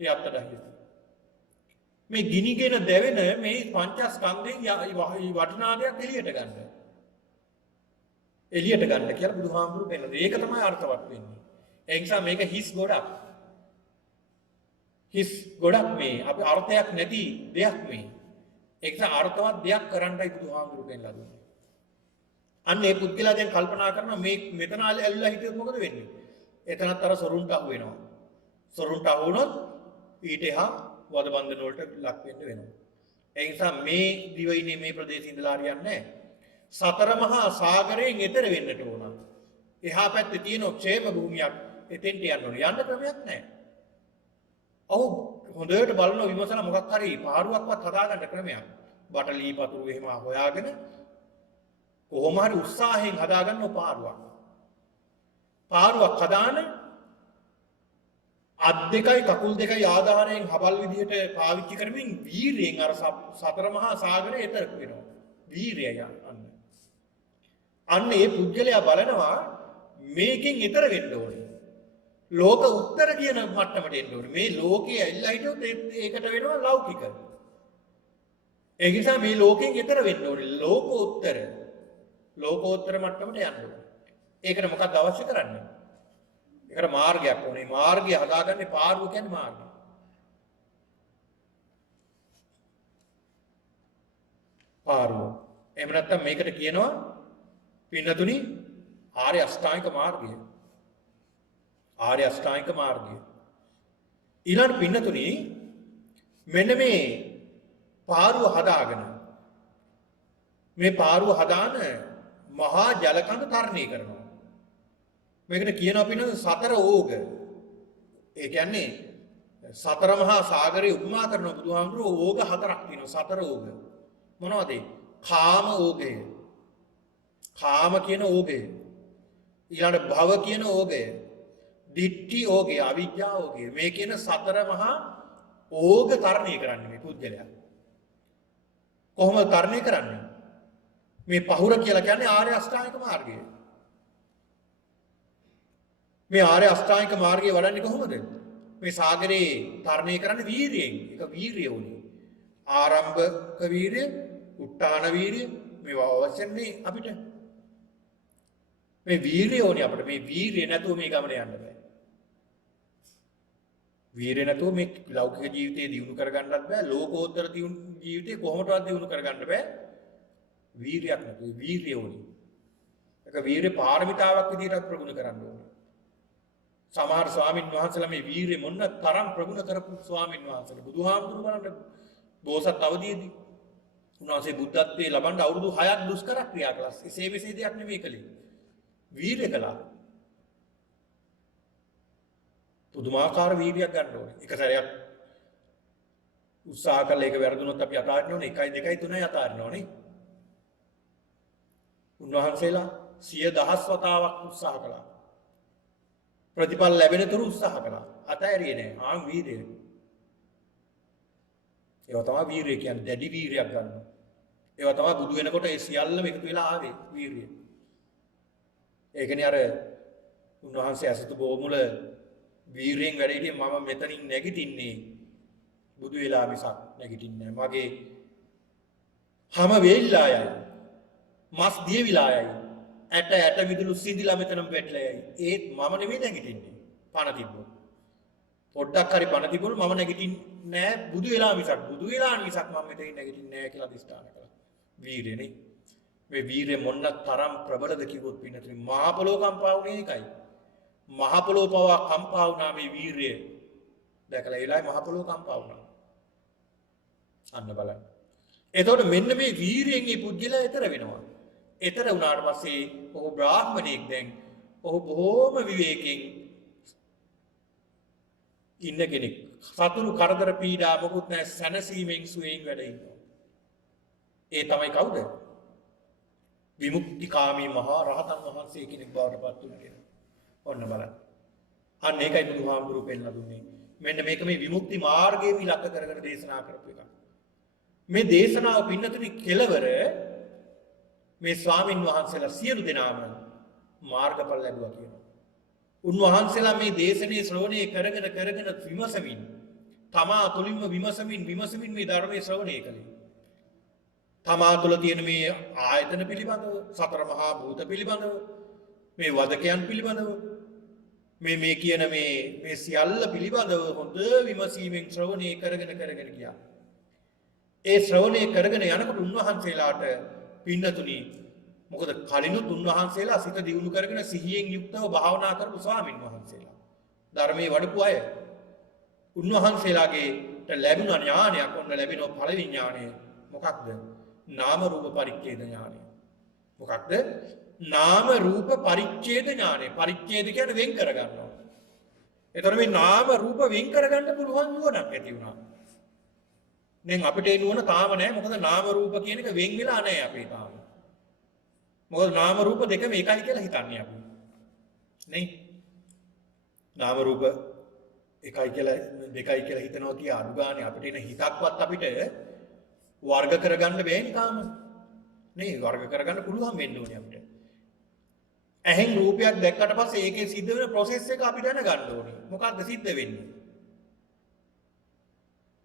යත්තදහිත. මේ ගිනිගෙන දැවෙන මේ පංචස්කන්ධයෙන් වටිනා දෙයක් එළියට ගන්න. එළියට ගන්න කියලා බුදුහාමුදුරුවෝ පෙන්නනවා. ඒක තමයි අර්ථවත් වෙන්නේ. ඒ නිසා මේක හිස් ගොඩක්. හිස් ගොඩක් මේ අපි අර්ථයක් නැති දෙයක් මේ. ඒක නිසා අර්ථවත් දෙයක් කරන්නයි බුදුහාමුදුරුවෝ පෙන්නලා දුන්නේ. අන්න ඒ පුද්ගලයා දැන් කල්පනා කරනවා මේ මෙතන ඇල්ලලා හිටියොත් මොකද වෙන්නේ? එතනත් අර සොරුන්ට අහු වෙනවා. සොරුන්ට අහු වුණොත් ඊට එහා වද බන්ධන වලට ලක් වෙන්න වෙනවා. ඒ නිසා මේ දිවයිනේ මේ ප්‍රදේශේ ඉඳලා හරියන්නේ නැහැ. සතර මහා සාගරයෙන් එතර වෙන්නට ඕන. එහා පැත්තේ තියෙන ക്ഷേම භූමියක් එතෙන්ට යන්න ඕනේ. යන්න ක්‍රමයක් නැහැ. ඔව් හොඳට බලන විමසන මොකක් හරි පාරුවක්වත් හදාගන්න ක්‍රමයක්. බටලී පතුරු එහෙම හොයාගෙන කොහොම හරි උත්සාහයෙන් හදාගන්න පාරුවක්. පාරුවක් හදාන අත් දෙකයි කකුල් දෙකයි ආධාරයෙන් හබල් විදිහට පාවිච්චි කරමින් වීරියෙන් අර සතර මහා සාගරේ එතර වෙනවා. වීරිය යන්න. අන්න ඒ පුද්ගලයා බලනවා මේකෙන් ඈතර වෙන්න ඕනේ. ලෝක උත්තර කියන මට්ටමට එන්න ඕනේ. මේ ලෝකයේ ඇවිල්ලා හිටියොත් ඒකට වෙනවා ලෞකික. ඒ නිසා මේ ලෝකෙන් ඈතර වෙන්න ඕනේ. ලෝකෝත්තර මට්ටමට යන්න ඕනේ. ඒකට මොකක්ද අවශ්‍ය කරන්නේ? ඒකට මාර්ගයක් ඕනේ. මාර්ගය හදාගන්නේ පාරුව කියන්නේ මාර්ගය. පාරුව. එහෙම නැත්නම් මේකට කියනවා පින්නතුනි ආර්ය අෂ්ටාංගික මාර්ගය. ආර්ය අෂ්ටාංගික මාර්ගය. ඊළඟ පින්නතුනි මෙන්න මේ පාරුව හදාගෙන මේ පාරුව හදාන මහා ජලකඳ තරණය කරනවා. මේකට කියනවා පින්නතුනි සතර ඕග. ඒ කියන්නේ සතර මහා සාගරේ උපමා කරන බුදුහාමුදුරුවෝ ඕග හතරක් තියෙනවා. සතර ඕග. මොනවද ඒ? කාම ඕගය. කාම කියන ඕගය. ඊළඟ භව කියන ඕගය. දිට්ඨි ඕගය, අවිජ්ජා ඕගය. මේ කියන සතර මහා ඕග තරණය කරන්නේ මේ පුද්ගලයා. කොහොමද තරණය කරන්නේ? මේ පහුර කියලා කියන්නේ ආර්ය අෂ්ටාංගික මාර්ගය. මේ ආර්ය අෂ්ටාංගික මාර්ගය වඩන්නේ කොහොමද? මේ සාගරේ තරණය කරන්නේ වීරියෙන්. ඒක වීරිය උනේ. ආරම්භක වීරිය, උත්තාන වීරිය මේවා අවශ්‍යන්නේ අපිට. මේ වීරිය ඕනේ අපිට. මේ වීරිය නැතුව මේ ගමන යන්න බෑ. වීරිය නැතුව මේ ලෞකික ජීවිතේ දියුණු කරගන්නත් බෑ. ලෝකෝත්තර ජීවිතේ කොහොමදවත් දියුණු කරගන්න බෑ. වීරියක් නැතුව වීරිය ඕනේ. ඒක වීරිය පාරමිතාවක් විදිහට ප්‍රගුණ කරන්න ඕනේ. සමහර ස්වාමින් වහන්සේලා මේ වීරිය මොන තරම් ප්‍රගුණ කරපු ස්වාමින් වහන්සේලා බුදුහාමුදුරු බලන්න බෝසත් අවදීදී උන්වහන්සේ බුද්ධත්වයේ ලබන්න අවුරුදු 6ක් දුෂ්කර ක්‍රියා කළා. එසේ මෙසේ දෙයක් නෙමෙයි කළේ. වීරිය කළා. පුදුමාකාර වීරියක් ගන්න ඕනේ. එක සැරයක් උත්සාහ කළා ඒක වැරදුනොත් අපි අතාරින්න ඕනේ. 1 2 3 අතාරින්න ඕනේ. උන්වහන්සේලා 100,000 වතාවක් උත්සාහ කළා. ප්‍රතිඵල ලැබෙන තුරු උත්සාහ කළා. අතෑරියේ නෑ. ආන් වීරිය. ඒවා තමයි වීරිය කියන්නේ. දැඩි වීරියක් ගන්නවා. ඒවා තමයි බුදු වෙනකොට ඒ සියල්ලම එකතු වෙලා ආවේ වීරිය. ඒකනේ අර උන්වහන්සේ අසතු බොමුල වීරියෙන් වැඩ හිටියේ මම මෙතනින් නැගිටින්නේ බුදු වෙලා මිසක් නැගිටින්නේ නැහැ. මගේ හැම වෙල්ලා යයි. මස් දියවිලා යයි. ඇට විදුලු සිඳිලා මෙතනම වැටලා යයි. ඒත් මම නෙමෙයි නැගිටින්නේ. පණ තිබ්බොත්. පොඩ්ඩක් හරි පණ තිබුණොත් මම නැගිටින්නේ නැහැ බුදු වෙලා මිසක්. බුදු වෙලා මිසක් මම මෙතනින් නැගිටින්නේ නැහැ කියලා අදිස්ථාන කළා. වීරියනේ. මේ වීරිය මොන්න තරම් ප්‍රබලද කිව්වොත් පින්නතුනි මහ පොළොව කම්පා වුණේ ඒකයි. මහ පොළොව පවා කම්පා වුණා මේ වීරිය. දැකලා ඒලයි මහ පොළොව කම්පා වුණා. අන්න බලන්න. එතකොට මෙන්න මේ වීරියෙන් මේ පුද්ගලයා ඈතර වෙනවා. ඈතර වුණාට පස්සේ ඔහු බ්‍රාහ්මණයෙක් දැන් ඔහු බොහෝම විවේකයෙන් ඉන්න කෙනෙක්. සතුරු කරදර පීඩා මොකුත් නැහැ සැනසීමෙන් සුවයෙන් වැඩ ඉන්නවා. ඒ තමයි කවුද? විමුක්තිකාමී මහා රහතන් වහන්සේ කෙනෙක් බවට පත් වුණ කෙනා. ඔන්න බලන්න. අන්න ඒකයි බුදුහාමුදුරුවෝ පෙන්නලා දුන්නේ. මෙන්න මේක මේ විමුක්ති මාර්ගයේ ඉලක්ක කරගෙන දේශනා කරපු එකක්. මේ දේශනාව පින්නතුනි කෙලවර මේ ස්වාමින් වහන්සේලා සියලු දෙනාම මාර්ගඵල ලැබුවා කියනවා. උන්වහන්සේලා මේ දේශනේ ශ්‍රවණය කරගෙන විමසමින් තමා තුළින්ම විමසමින් මේ ධර්මයේ ශ්‍රවණය කළේ. තමා තුළ තියෙන මේ ආයතන පිළිබඳව, සතර මහා භූත පිළිබඳව, මේ වදකයන් පිළිබඳව, මේ කියන මේ සියල්ල පිළිබඳව හොඳ විමසීමෙන් ශ්‍රවණය කරගෙන ගියා. ඒ ශ්‍රවණය කරගෙන යනකොට උන්වහන්සේලාට පින්නතුනි මොකද කලිනුත් උන්වහන්සේලා සිත දියුණු කරගෙන සිහියෙන් යුක්තව භාවනා කරපු ස්වාමින් වහන්සේලා ධර්මයේ වඩපු අය උන්වහන්සේලාගේට ලැබුණ ඥානයක් ඔන්න ලැබෙන පළවෙනි ඥානය මොකක්ද? නාම රූප පරිච්ඡේද ඥානය. මොකක්ද? නාම රූප පරිච්ඡේද ඥානය. පරිච්ඡේද කියන්නේ වෙන් කරගන්නවා. ඒතර මේ නාම රූප වෙන් කරගන්න පුළුවන් නුවණක් ඇති වුණා. දැන් අපිට ඒ නුවණ තාම නැහැ. මොකද නාම රූප කියන එක වෙන් වෙලා නැහැ අපේ තාම. මොකද නාම රූප දෙකම එකයි කියලා හිතන්නේ අපි. නේ? නාම රූප එකයි කියලා දෙකයි කියලා හිතනවා කිය අඩු ගානේ අපිට එන හිතක්වත් අපිට වර්ග කරගන්න බෑනේ තාම. නේ වර්ග කරගන්න පුළුවන් වෙන්න ඕනේ අපිට. ඇහෙන් රූපයක් දැක්කට පස්සේ ඒකේ සිද්ධ වෙන process එක අපි දැනගන්න ඕනේ. මොකක්ද සිද්ධ වෙන්නේ?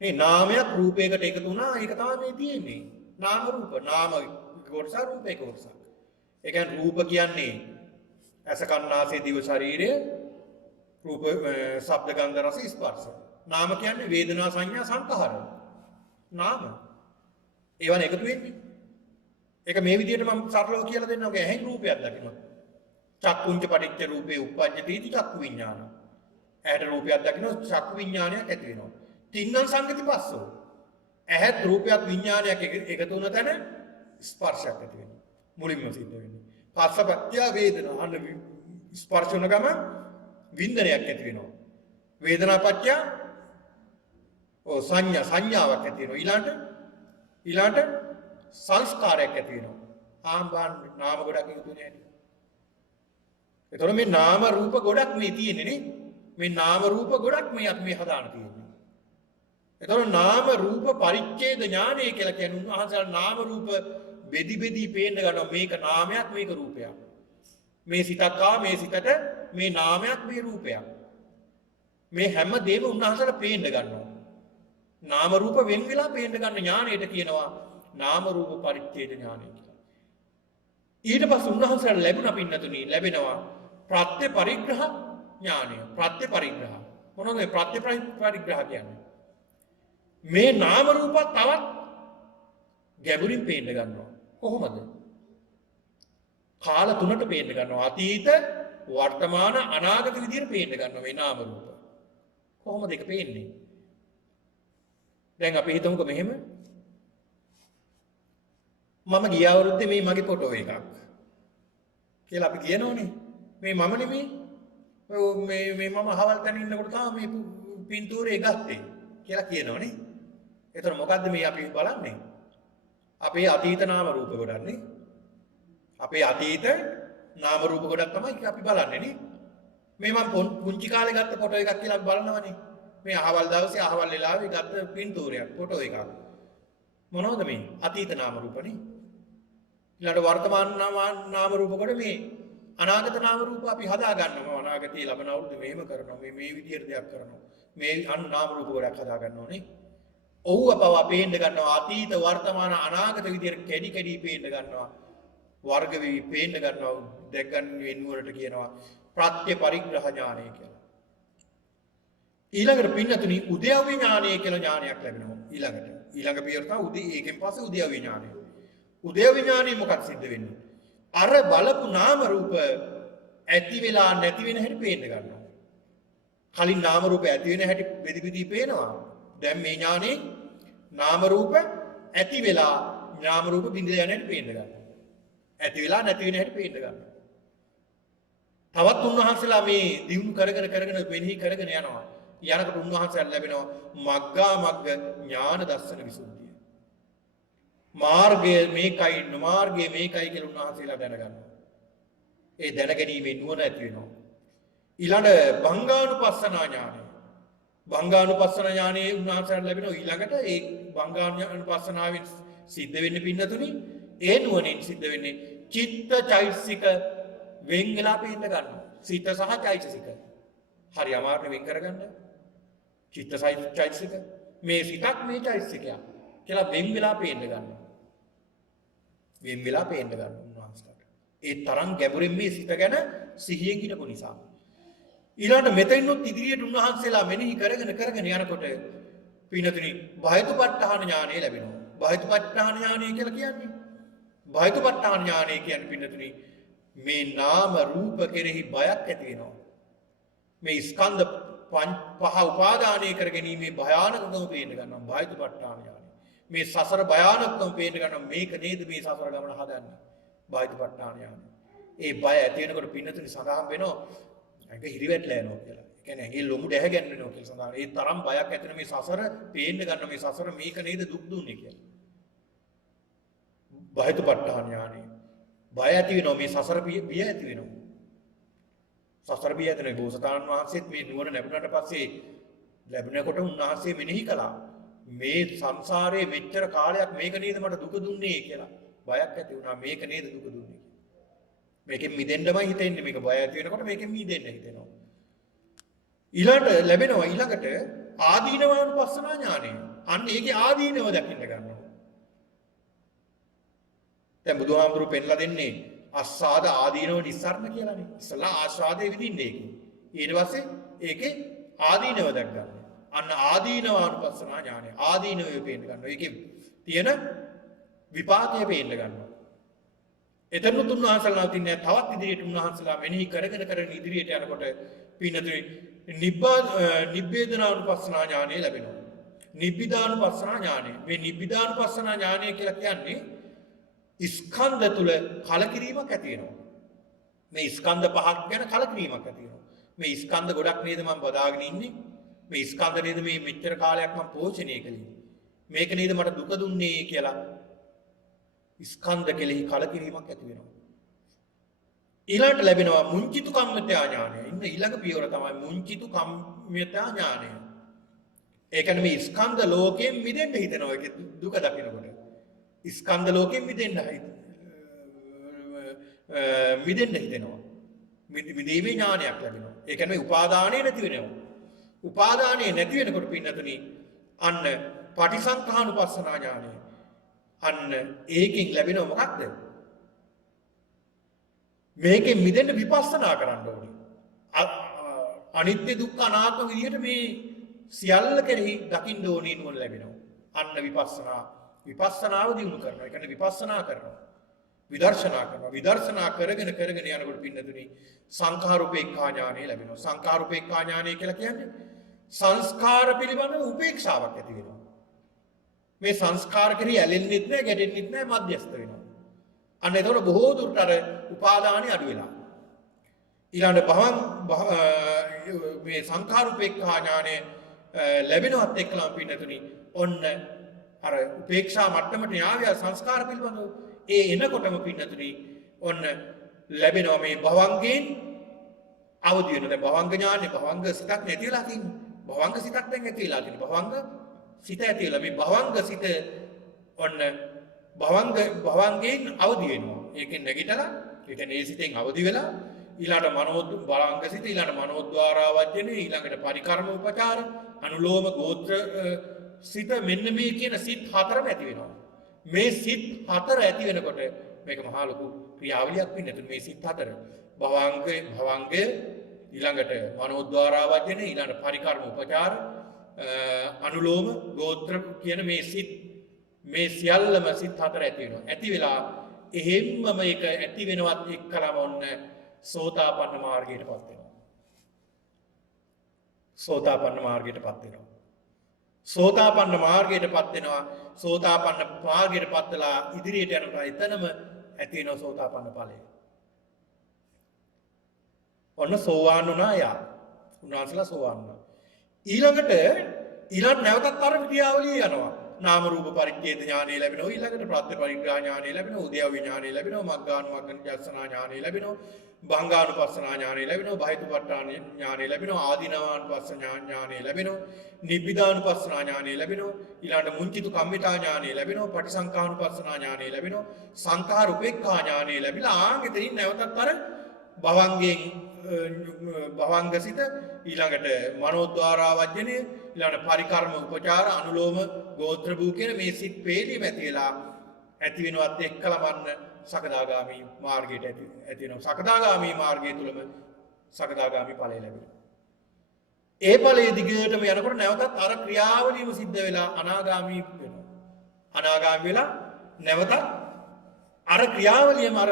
මේ නාමයක් රූපයකට එකතු වුණා ඒක තමයි මේ තියෙන්නේ. නාම රූප. නාම කොටස රූපේ කොටස. ඒ කියන්නේ රූප කියන්නේ ඇස කන් නාසය දිව ශරීරය රූප ශබ්ද ගන්ධ රස ස්පර්ශ. නාම කියන්නේ වේදනා සංඥා සංඛාර. නාම. ඒවන එකතු වෙන්නේ. ඒක මේ විදිහට මම සරලව කියලා දෙන්නම්. ඔක ඇහෙන් රූපයක් දකිනවා. චක්කුංච පටිච්ච රූපේ උප්පජ්ජති චක්කු විඥාන. ඇහැට රූපයක් දකිනවා චක්කු විඥානයක් ඇති වෙනවා. තින්නම් සංගති පස්සෝ. ඇහත් රූපයක් විඥානයක් එකතු වුණ තැන ස්පර්ශයක් ඇති වෙනවා. මුලින්ම සිද්ධ වෙන්නේ. පස්සපත්‍ය වේදනා. අන්න ස්පර්ශ වුණ ගම වින්දනයක් ඇති වෙනවා. වේදනාපත්‍ය සංඥාවක් ඇති වෙනවා. ඊළාට සංස්කාරයක් ඇති වෙනවා. ආම්බාන් නාම ගොඩක් එකතු වෙන හැටි. එතකොට මේ නාම රූප ගොඩක් මේ තියෙන්නේ නේ. මේ නාම රූප ගොඩක් මේ හදාන තියෙන්නේ. එතකොට නාම රූප පරිච්ඡේද ඥානය කියලා කියන්නේ උන්වහන්සේලා නාම රූප බෙදි පේන්න ගන්නවා. මේක නාමයක් මේක රූපයක්. මේ සිතක් මේ සිතට මේ නාමයක් මේ රූපයක්. මේ හැම දෙයක්ම උන්වහන්සේලා පේන්න ගන්නවා. නාම රූප වෙන් වෙලා පේන්න ගන්න ඥානයට කියනවා නාම රූප පරිච්ඡේද ඥානය කියලා. ඊට පස්සේ උන්වහන්සේලා ලැබෙනවා ප්‍රත්‍ය පරිග්‍රහ ඥානය. ප්‍රත්‍ය පරිග්‍රහ. මොනවද මේ ප්‍රත්‍ය පරිග්‍රහ කියන්නේ? මේ නාම රූප තවත් ගැඹුරින් පේන්න ගන්නවා. කොහොමද? කාල තුනට පේන්න ගන්නවා. අතීත, වර්තමාන, අනාගත විදියට පේන්න ගන්නවා මේ නාම රූප. කොහොමද ඒක පේන්නේ? දැන් අපි හිතමුකෝ මෙහෙම. මම ගිය අවුරුද්දේ මේ මගේ ෆොටෝ එකක් කියලා අපි කියනෝනේ. මේ මම නෙමෙයි. මේ මම හවල් තැන ඉන්නකොට තමයි මේ පින්තූරේ ගත්තේ කියලා කියනෝනේ. එතන මොකද්ද මේ අපි බලන්නේ? අපේ අතීත නාම රූප ගොඩක් නේ. අපේ අතීත නාම රූප ගොඩක් තමයි අපි බලන්නේ නේ. මේ මම පුංචි කාලේ ගත්ත ෆොටෝ එකක් කියලා අපි බලනවනේ. මේ අහවල් දවසේ අහවල් වෙලාවේ ගත්ත පින්තූරයක් ෆොටෝ එකක්. මොනවද මේ? අතීත නාම රූපනේ. ඊළඟ වර්තමාන නාම රූප කොට මේ අනාගත නාම රූප අපි හදා ගන්නවා. අනාගතයේ ලබන අවුරුද්ද මෙහෙම කරනවා. මේ විදියට දෙයක් කරනවා. මේ නාම රූප ගොඩක් හදා ගන්නවා නේ. ඔව්ව පවා පේන්න ගන්නවා. අතීත වර්තමාන අනාගත විදියට කැඩි කැඩි පේන්න ගන්නවා. වර්ග වෙවි පේන්න ගන්නවා. දැක් ගන්න වෙනුවරට කියනවා ප්‍රත්‍ය පරිග්‍රහ ඥානය කියලා. ඊළඟට පින්නතුනි උද්‍යව්‍ය ඥානය කියලා ඥානයක් ලැබෙනවා. ඊළඟ පියවර තමයි උදේ ඒකෙන් පස්සේ උද්‍යව්‍ය ඥානය. උද්‍යව්‍ය ඥානය මොකක්ද සිද්ධ වෙන්නේ? අර බලපු නාම රූප ඇති වෙලා නැති වෙන හැටි පේන්න ගන්නවා. කලින් නාම රූප ඇති වෙන හැටි බෙදි බෙදි පේනවා. දැන් මේ ඥානේ නාම රූප ඇති වෙලා නාම රූප බිඳලා යන හැටි පේන්න ගන්නවා. ඇති වෙලා නැති වෙන හැටි පේන්න ගන්නවා. තවත් උන්වහන්සේලා මේ දියුණු කරගෙන මෙනෙහි කරගෙන යනවා. යනකොට උන්වහන්සේලා ලැබෙනවා මග්ගා මග්ග ඥාන දර්ශන විසුද්ධිය. මාර්ගය මේකයි නොමාර්ගය මේකයි කියලා උන්වහන්සේලා දැනගන්නවා. ඒ දැනගැනීමේ නුවණ ඇති වෙනවා. ඊළඟ භංගානුපස්සනා ඥානය. භංගානුපස්සනා ඥානයේ උන්වහන්සේලා ලැබෙනවා. ඊළඟට ඒ භංගානුපස්සනාවෙන් සිද්ධ වෙන්නේ පින්නතුනි ඒ නුවණින් සිද්ධ වෙන්නේ චිත්ත චෛතසික වෙන් වෙලා පේන්න ගන්නවා. සිත සහ චෛතසික. හරි අමාරුනේ වෙන් කරගන්න. චිත්ත චෛතසික මේ සිතක් මේ චෛතසිකයක් කියලා වෙන් වෙලා පේන්න ගන්නවා. වෙන් වෙලා පේන්න ගන්නවා උන්වහන්සේට. ඒ තරම් ගැඹුරින් මේ සිත ගැන සිහියෙන් හිටපු නිසා. ඊළඟට මෙතෙන්නුත් ඉදිරියට උන්වහන්සේලා මෙනෙහි කරගෙන යනකොට පින්නතුනි බයතුපත්ඨාන ඥානය ලැබෙනවා. බයතුපත්ඨාන ඥානය කියලා කියන්නේ බයතුපත්ඨාන ඥානය කියන්නේ පින්නතුනි මේ නාම රූප කෙරෙහි බයක් ඇති වෙනවා. මේ ස්කන්ධ පහ උපාදානය කර ගැනීමේ භයානකකම පේන්න ගන්නවා බයතුපත්ඨාන ඥානය. මේ සසර භයානකකම පේන්න ගන්නවා මේක නේද මේ සසර ගමන හදන්නේ බයතුපත්ඨාන ඥානය. ඒ බය ඇති වෙනකොට පින්නතුනි සඳහන් වෙනවා ඒක හිරිවැටලා යනවා කියලා. ඒ කියන්නේ ඇඟේ ලොමු දැහැ ගැන්වෙනවා කියලා සඳහන්. ඒ තරම් බයක් ඇති වෙන මේ සසර පේන්න ගන්න මේ සසර මේක නේද දුක් දුන්නේ කියලා. බයතුපත්ඨාන ඥානය. බය ඇති වෙනවා මේ සසර බිය ඇති වෙනවා. සසර බිය ඇති වෙනවා. බෝසතාණන් වහන්සේත් මේ නුවණ ලැබුණාට පස්සේ ලැබුණකොට උන්වහන්සේ මෙනෙහි කළා. මේ සංසාරයේ මෙච්චර කාලයක් මේක නේද මට දුක දුන්නේ කියලා. බයක් ඇති වුණා මේක නේද දුක දුන්නේ. මේකෙන් මිදෙන්නමයි හිතෙන්නේ. මේක බය ඇති වෙනකොට මේකෙන් මිදෙන්න හිතෙනවා. ඊළඟට ලැබෙනවා ඊළඟට ආදීනවානුපස්සනා ඥානය. අන්න ඒකේ ආදීනව දකින්න ගන්නවා. දැන් බුදුහාමුදුරු පෙන්ලා දෙන්නේ අස්සාද ආදීනව නිස්සාරණ කියලානේ. ඉස්සලා ආස්වාදයේ විඳින්නේ ඒක. ඊට පස්සේ ඒකේ ආදීනව දැක් ගන්න. අන්න ආදීනවානුපස්සනා ඥානය. ආදීනව පේන්න ගන්නවා. ඒකේ තියෙන විපාකය පේන්න ගන්නවා. එතනත් උන්වහන්සේලා නවතින්නේ තවත් ඉදිරියට උන්වහන්සේලා මෙනෙහි කරගෙන ඉදිරියට යනකොට පින්නතුනි නිබ්බේධනානුපස්සනා ඥානය ලැබෙනවා. නිබ්බිදානුපස්සනා ඥානය. මේ නිබ්බිදානුපස්සනා ඥානය කියලා කියන්නේ ස්කන්ධ තුල කලකිරීමක් ඇති වෙනවා. මේ ස්කන්ධ පහක් ගැන කලකිරීමක් ඇති වෙනවා. මේ ස්කන්ධ ගොඩක් නේද මම බදාගෙන ඉන්නේ. මේ ස්කන්ධ නේද මේ මෙච්චර කාලයක් මම පෝෂණය කළේ. මේක නේද මට දුක දුන්නේ කියලා ස්කන්ධ කෙලෙහි කලකිරීමක් ඇති වෙනවා. ඊළඟට ලැබෙනවා මුංචිතු කම්මිතා ඥානය. ඉන්න ඊළඟ පියවර තමයි මුංචිතු කම්මිතා ඥානය. ඒ කියන්නේ මේ ස්කන්ධ ලෝකයෙන් මිදෙන්න හිතනවා. ඒක දුක දකිනකොට. ස්කන්ධ ලෝකයෙන් මිදෙන්න හිතෙනවා. මිදීමේ ඥානයක් ලැබෙනවා. ඒ කියන්නේ උපාදානය නැති වෙනවා. උපාදානය නැති වෙනකොට පින්නතුනි අන්න පටිසංඛානුපස්සනා ඥානය. අන්න ඒකෙන් ලැබෙනව මොකක්ද? මේකෙන් මිදෙන්න විපස්සනා කරන්න ඕනේ. අනිත්‍ය දුක්ඛ අනාත්ම විදිහට මේ සියල්ල කෙරෙහි දකින්න ඕනේ නුවණ ලැබෙනවා. අන්න විපස්සනාව දිනු කරනවා. ඒ කියන්නේ විපස්සනා කරනවා. විදර්ශනා කරනවා. විදර්ශනා කරගෙන යනකොට පින්නතුනි සංඛාරූපේක්ඛා ඥානෙ ලැබෙනවා. සංඛාරූපේක්ඛා ඥානෙ කියලා කියන්නේ සංස්කාර පිළිබඳව උපේක්ෂාවක් ඇති වෙනවා. මේ සංස්කාර කෙරෙහි ඇලෙන්නෙත් නැහැ, ගැටෙන්නෙත් නැහැ, මධ්‍යස්ථ වෙනවා. අන්න එතකොට බොහෝ දුරට අර උපාදානෙ අඩු වෙලා. ඊළඟට මේ සංඛාරූපේක්ඛා ඥානෙ ලැබෙනවත් එක්කලම පින්නතුනි ඔන්න අර උපේක්ෂා මට්ටමට යාවිය සංස්කාර පිළිබඳව ඒ එනකොටම පින්නතුනි ඔන්න ලැබෙනවා මේ භවංගයෙන් අවදි වෙනවා. දැන් භවංග ඥානෙ භවංග සිතක් නැති වෙලා තියෙනවා. භවංග සිතක් දැන් ඇති වෙලා තියෙනවා. භවංග සිත ඇති වෙලා මේ භවංග සිත ඔන්න භවංගයෙන් අවදි වෙනවා. ඒකෙන් නැගිටලා ඒ කියන්නේ ඒ සිතෙන් අවදි වෙලා ඊළඟට භවංග සිත ඊළඟට මනෝද්වාරා වජ්ජනේ ඊළඟට පරිකර්ම උපචාර අනුලෝම ගෝත්‍ර සිත මෙන්න මේ කියන සිත් හතරම ඇති වෙනවා. මේ සිත් හතර ඇති වෙනකොට මේක මහා ලොකු ක්‍රියාවලියක් වෙන්නේ. මේ සිත් හතර භවංගය ඊළඟට මනෝද්වාරා වජ්ජනේ ඊළඟට පරිකර්ම උපචාර අනුලෝම ගෝත්‍ර කියන මේ සිත් මේ සියල්ලම සිත් හතර ඇති වෙනවා. ඇති වෙලා එහෙම්ම මේක ඇති වෙනවත් එක්කලම ඔන්න සෝතාපන්න මාර්ගයටපත් වෙනවා. සෝතාපන්න මාර්ගයටපත් වෙනවා. සෝතාපන්න මාර්ගයටපත් වෙනවා. සෝතාපන්න මාර්ගයටපත් වෙලා ඉදිරියට යනකොට එතනම ඇති වෙනවා සෝතාපන්න ඵලය. ඔන්න සෝවාන් වුණා යා. උන්වහන්සේලා සෝවාන් වුණා. ඊළඟ නැවතත් අර ක්‍රියාවලිය යනවා. නාම රූප පරිච්ඡේද ඥානෙ ලැබෙනවා. ඊළඟට ප්‍රත්‍ය පරිග්‍රහ ඥානෙ ලැබෙනවා. උද්‍යව්‍ය ඥානෙ ලැබෙනවා. මග්ගානුමග්ග ඥාන ඥානෙ ලැබෙනවා. භංගානුපස්සනා ඥානෙ ලැබෙනවා. බහිතුපට්ඨාන ඥානෙ ලැබෙනවා. ආදීනවානුපස්සනා ඥානෙ ලැබෙනවා. නිබ්බිදානුපස්සනා ඥානෙ ලැබෙනවා. ඊළඟට මුංචිතු කම්මිතා ඥානෙ ලැබෙනවා. පටිසංඛානුපස්සනා ඥානෙ ලැබෙනවා. සංඛාර උපේක්ඛා ඥානෙ ලැබිලා ආගෙතරින් නැවතත් අර භවංගෙන් භවංගසිත ඊළඟට මනෝද්වාරා වජ්ජනය ඊළඟට පරිකර්ම උපචාර අනුලෝම ගෝත්‍ර භූ කියන මේ සිත් වේලීම ඇති වෙලා ඇති වෙනවත් එක්කලමන්න සකදාගාමි මාර්ගයට ඇති වෙනවා. සකදාගාමි මාර්ගය තුලම සකදාගාමි ඵලය ලැබෙනවා. ඒ ඵලයේ දිගටම යනකොට නැවතත් අර ක්‍රියාවලියම සිද්ධ වෙලා අනාගාමි වෙනවා. අනාගාමි වෙලා නැවතත් අර ක්‍රියාවලියම අර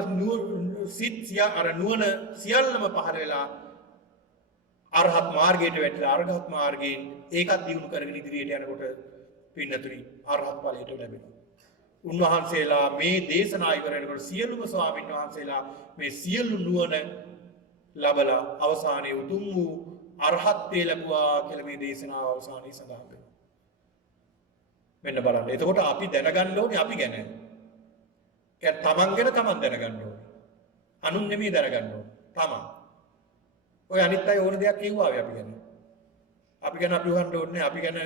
සිත් අර නුවණ සියල්ලම පහළ වෙලා අරහත් මාර්ගයට වැටිලා අරහත් මාර්ගයෙන් ඒකත් දියුණු කරගෙන ඉදිරියට යනකොට පින්නතුනි අරහත් ඵලයට ලැබෙනවා. උන්වහන්සේලා මේ දේශනා ඉවර වෙනකොට සියලුම ස්වාමීන් වහන්සේලා මේ සියලු නුවණ ලබලා අවසානයේ උතුම් වූ අරහත්ත්වයේ ලැබුවා කියලා මේ දේශනාව අවසානයේ සඳහන් වෙනවා. මෙන්න බලන්න. එතකොට අපි දැනගන්න ඕනේ අපි ගැන. තමන් ගැන තමන් දැනගන්න ඕනේ. අනුන් නෙමෙයි දැනගන්න ඕනේ. තමන්. ඔය අනිත් අය ඕන දෙයක් කිව්වා අපි ගැන. අපි ගැන අපි හොයන්න ඕනේ. අපි ගැන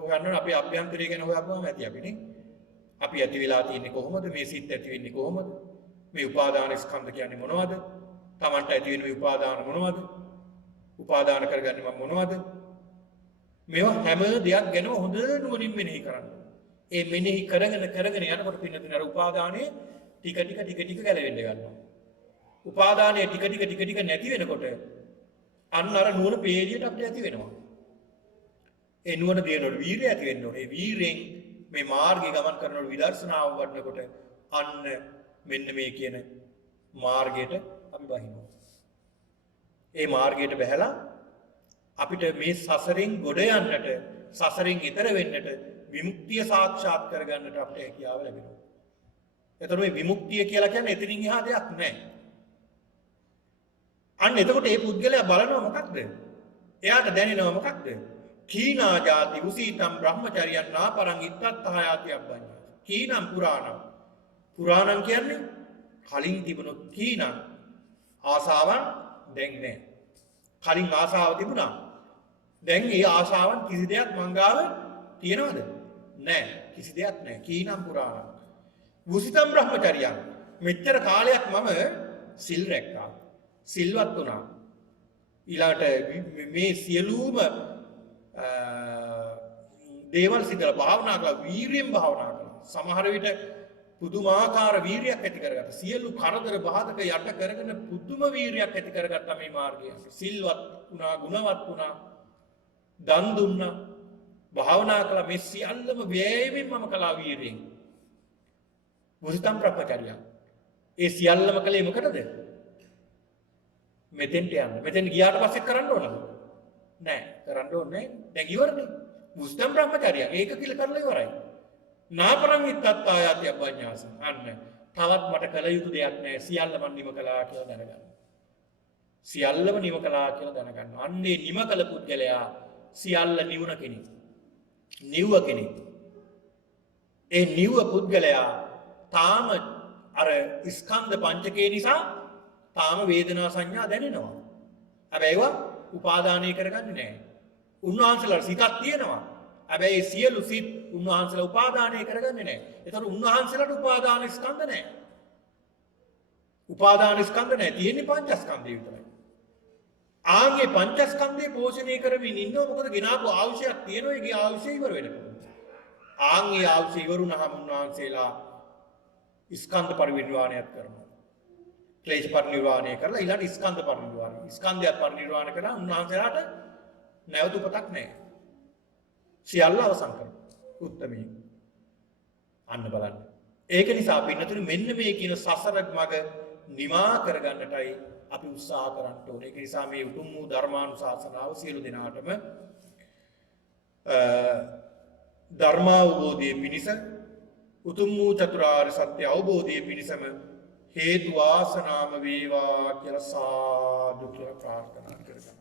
හොයන්න ඕනේ. අපි අභ්‍යන්තරය ගැන හොයපුවාම ඇති අපි නේ. අපි ඇති වෙලා තියෙන්නේ කොහොමද? මේ සිත් ඇති වෙන්නේ කොහොමද? මේ උපාදාන ස්කන්ධ කියන්නේ මොනවද? තමන්ට ඇති වෙන මේ උපාදාන මොනවද? උපාදාන කරගන්නේ මම මොනවද? මේවා හැම දෙයක් ගැනම හොඳ නුවණින් මෙනෙහි කරන්න. ඒ මෙනෙහි කරගෙන යනකොට පින්නතුන අර උපාදානයේ ටික ගැලවෙන්න ගන්නවා. උපාදානයේ ටික නැති වෙනකොට අන්න අර නුවණ පේළියට අපිට ඇති වෙනවා. ඒ නුවණ දිනනකොට වීරිය ඇති වෙන්න ඕනේ. ඒ වීරෙන් මේ මාර්ගය ගමන් කරනකොට විදර්ශනාව වඩනකොට අන්න මෙන්න මේ කියන මාර්ගයට අපි බහිනවා. ඒ මාර්ගයට බැහැලා අපිට මේ සසරෙන් ගොඩ යන්නට සසරෙන් ඈතර වෙන්නට විමුක්තිය සාක්ෂාත් කරගන්නට අපිට හැකියාව ලැබෙනවා. එතකොට මේ විමුක්තිය කියලා කියන්නේ එතනින් එහා දෙයක් නෑ. අන්න එතකොට මේ පුද්ගලයා බලනවා මොකක්ද? එයාට දැනෙනවා මොකක්ද? කීනා ජාති උසීතම් බ්‍රහ්මචර්යයන් නාපරං ඉත්තත්හායාති අබ්බඤ්ඤා. කීනම් පුරාණම්. පුරාණම් කියන්නේ කලින් තිබුණු කීනම් ආසාවන් දැන් නෑ. කලින් ආසාව තිබුණා. දැන් ඒ ආසාවන් කිසි දෙයක් මංගාව තියෙනවද? නෑ. කිසි දෙයක් නෑ. කීනම් පුරාණම්. උසීතම් බ්‍රහ්මචර්යයන්. මෙච්චර කාලයක් මම සිල් රැක්කා. සිල්වත් වුණා. ඊළඟට මේ සියලුම දේවල් සිදලා භාවනා කළා, වීරියෙන් භාවනා කළා. සමහර විට පුදුමාකාර වීරියක් ඇති කරගත්තා. සියලු කරදර බාධක යට කරගෙන පුදුම වීරියක් ඇති කරගත්තා මේ මාර්ගයේ. සිල්වත් වුණා, ගුණවත් වුණා, දන් දුන්නා, භාවනා කළා. මේ සියල්ලම වේයමින් මම කළා වීරියෙන්. මුසිතම් ප්‍රපචරිය. ඒ සියල්ලම කළේ මොකටද? මෙතෙන්ට යන්න. මෙතෙන් ගියාට පස්සේ කරන්න ඕනද? නෑ, කරන්න ඕනේ නෑ. දැන් ඉවරනේ. මුස්තම් බ්‍රහ්මචර්යය. ඒක කියලා කරලා ඉවරයි. නාපරං විත්තත් ආයති අභඤ්ඤාස. අන්න. තවත් මට කළ යුතු දෙයක් නෑ. සියල්ල මම නිම කළා කියලා දැනගන්න. සියල්ලම නිම කළා කියලා දැනගන්න. අන්නේ නිම කළ පුද්ගලයා සියල්ල නිවුණ කෙනෙක්. නිව්ව කෙනෙක්. ඒ නිව්ව පුද්ගලයා තාම අර ස්කන්ධ පංචකේ නිසා තාම වේදනා සංඥා දැනෙනවා. හැබැයි ඒවා උපාදානය කරගන්නේ නැහැ. උන්වහන්සේලා සිතක් තියෙනවා. හැබැයි සියලු සිත් උන්වහන්සේලා උපාදානය කරගන්නේ නැහැ. ඒතර උන්වහන්සේලාට උපාදාන ස්කන්ධ නැහැ. උපාදාන ස්කන්ධ නැහැ. තියෙන්නේ පංචස්කන්ධය විතරයි. ආන්ගේ පංචස්කන්ධේ පෝෂණය කරමින් ඉන්නව මොකද ගినాපු අවශ්‍යයක් තියෙනවා. ඒකේ අවශ්‍ය ඉවර වෙනකොට. ආන්ගේ අවශ්‍ය ඉවරුනහම උන්වහන්සේලා ස්කන්ධ පරිනිර්වාණයත් කරනවා. ක්ලේශ පරිනිර්වාණය කරලා ඊළඟ ස්කන්ධ පරිනිර්වාණය. ස්කන්ධයත් පරිනිර්වාණය කරලා උන්වහන්සේලාට නැවත උපතක් නැහැ. සියල්ල අවසන් කරනවා. උත්තමී. අන්න බලන්න. ඒක නිසා පින්නතුනි මෙන්න මේ කියන සසර මඟ නිමා කරගන්නටයි අපි උත්සාහ කරන්න ඕනේ. ඒක නිසා මේ උතුම් වූ ධර්මානුශාසනාව සියලු දෙනාටම ධර්මාවබෝධයේ පිණිස උතුම් වූ චතුරාර්ය සත්‍ය අවබෝධයේ පිණිසම හේතු වාසනාම වේවා කියලා සාදු කියලා ප්‍රාර්ථනා කරගන්න.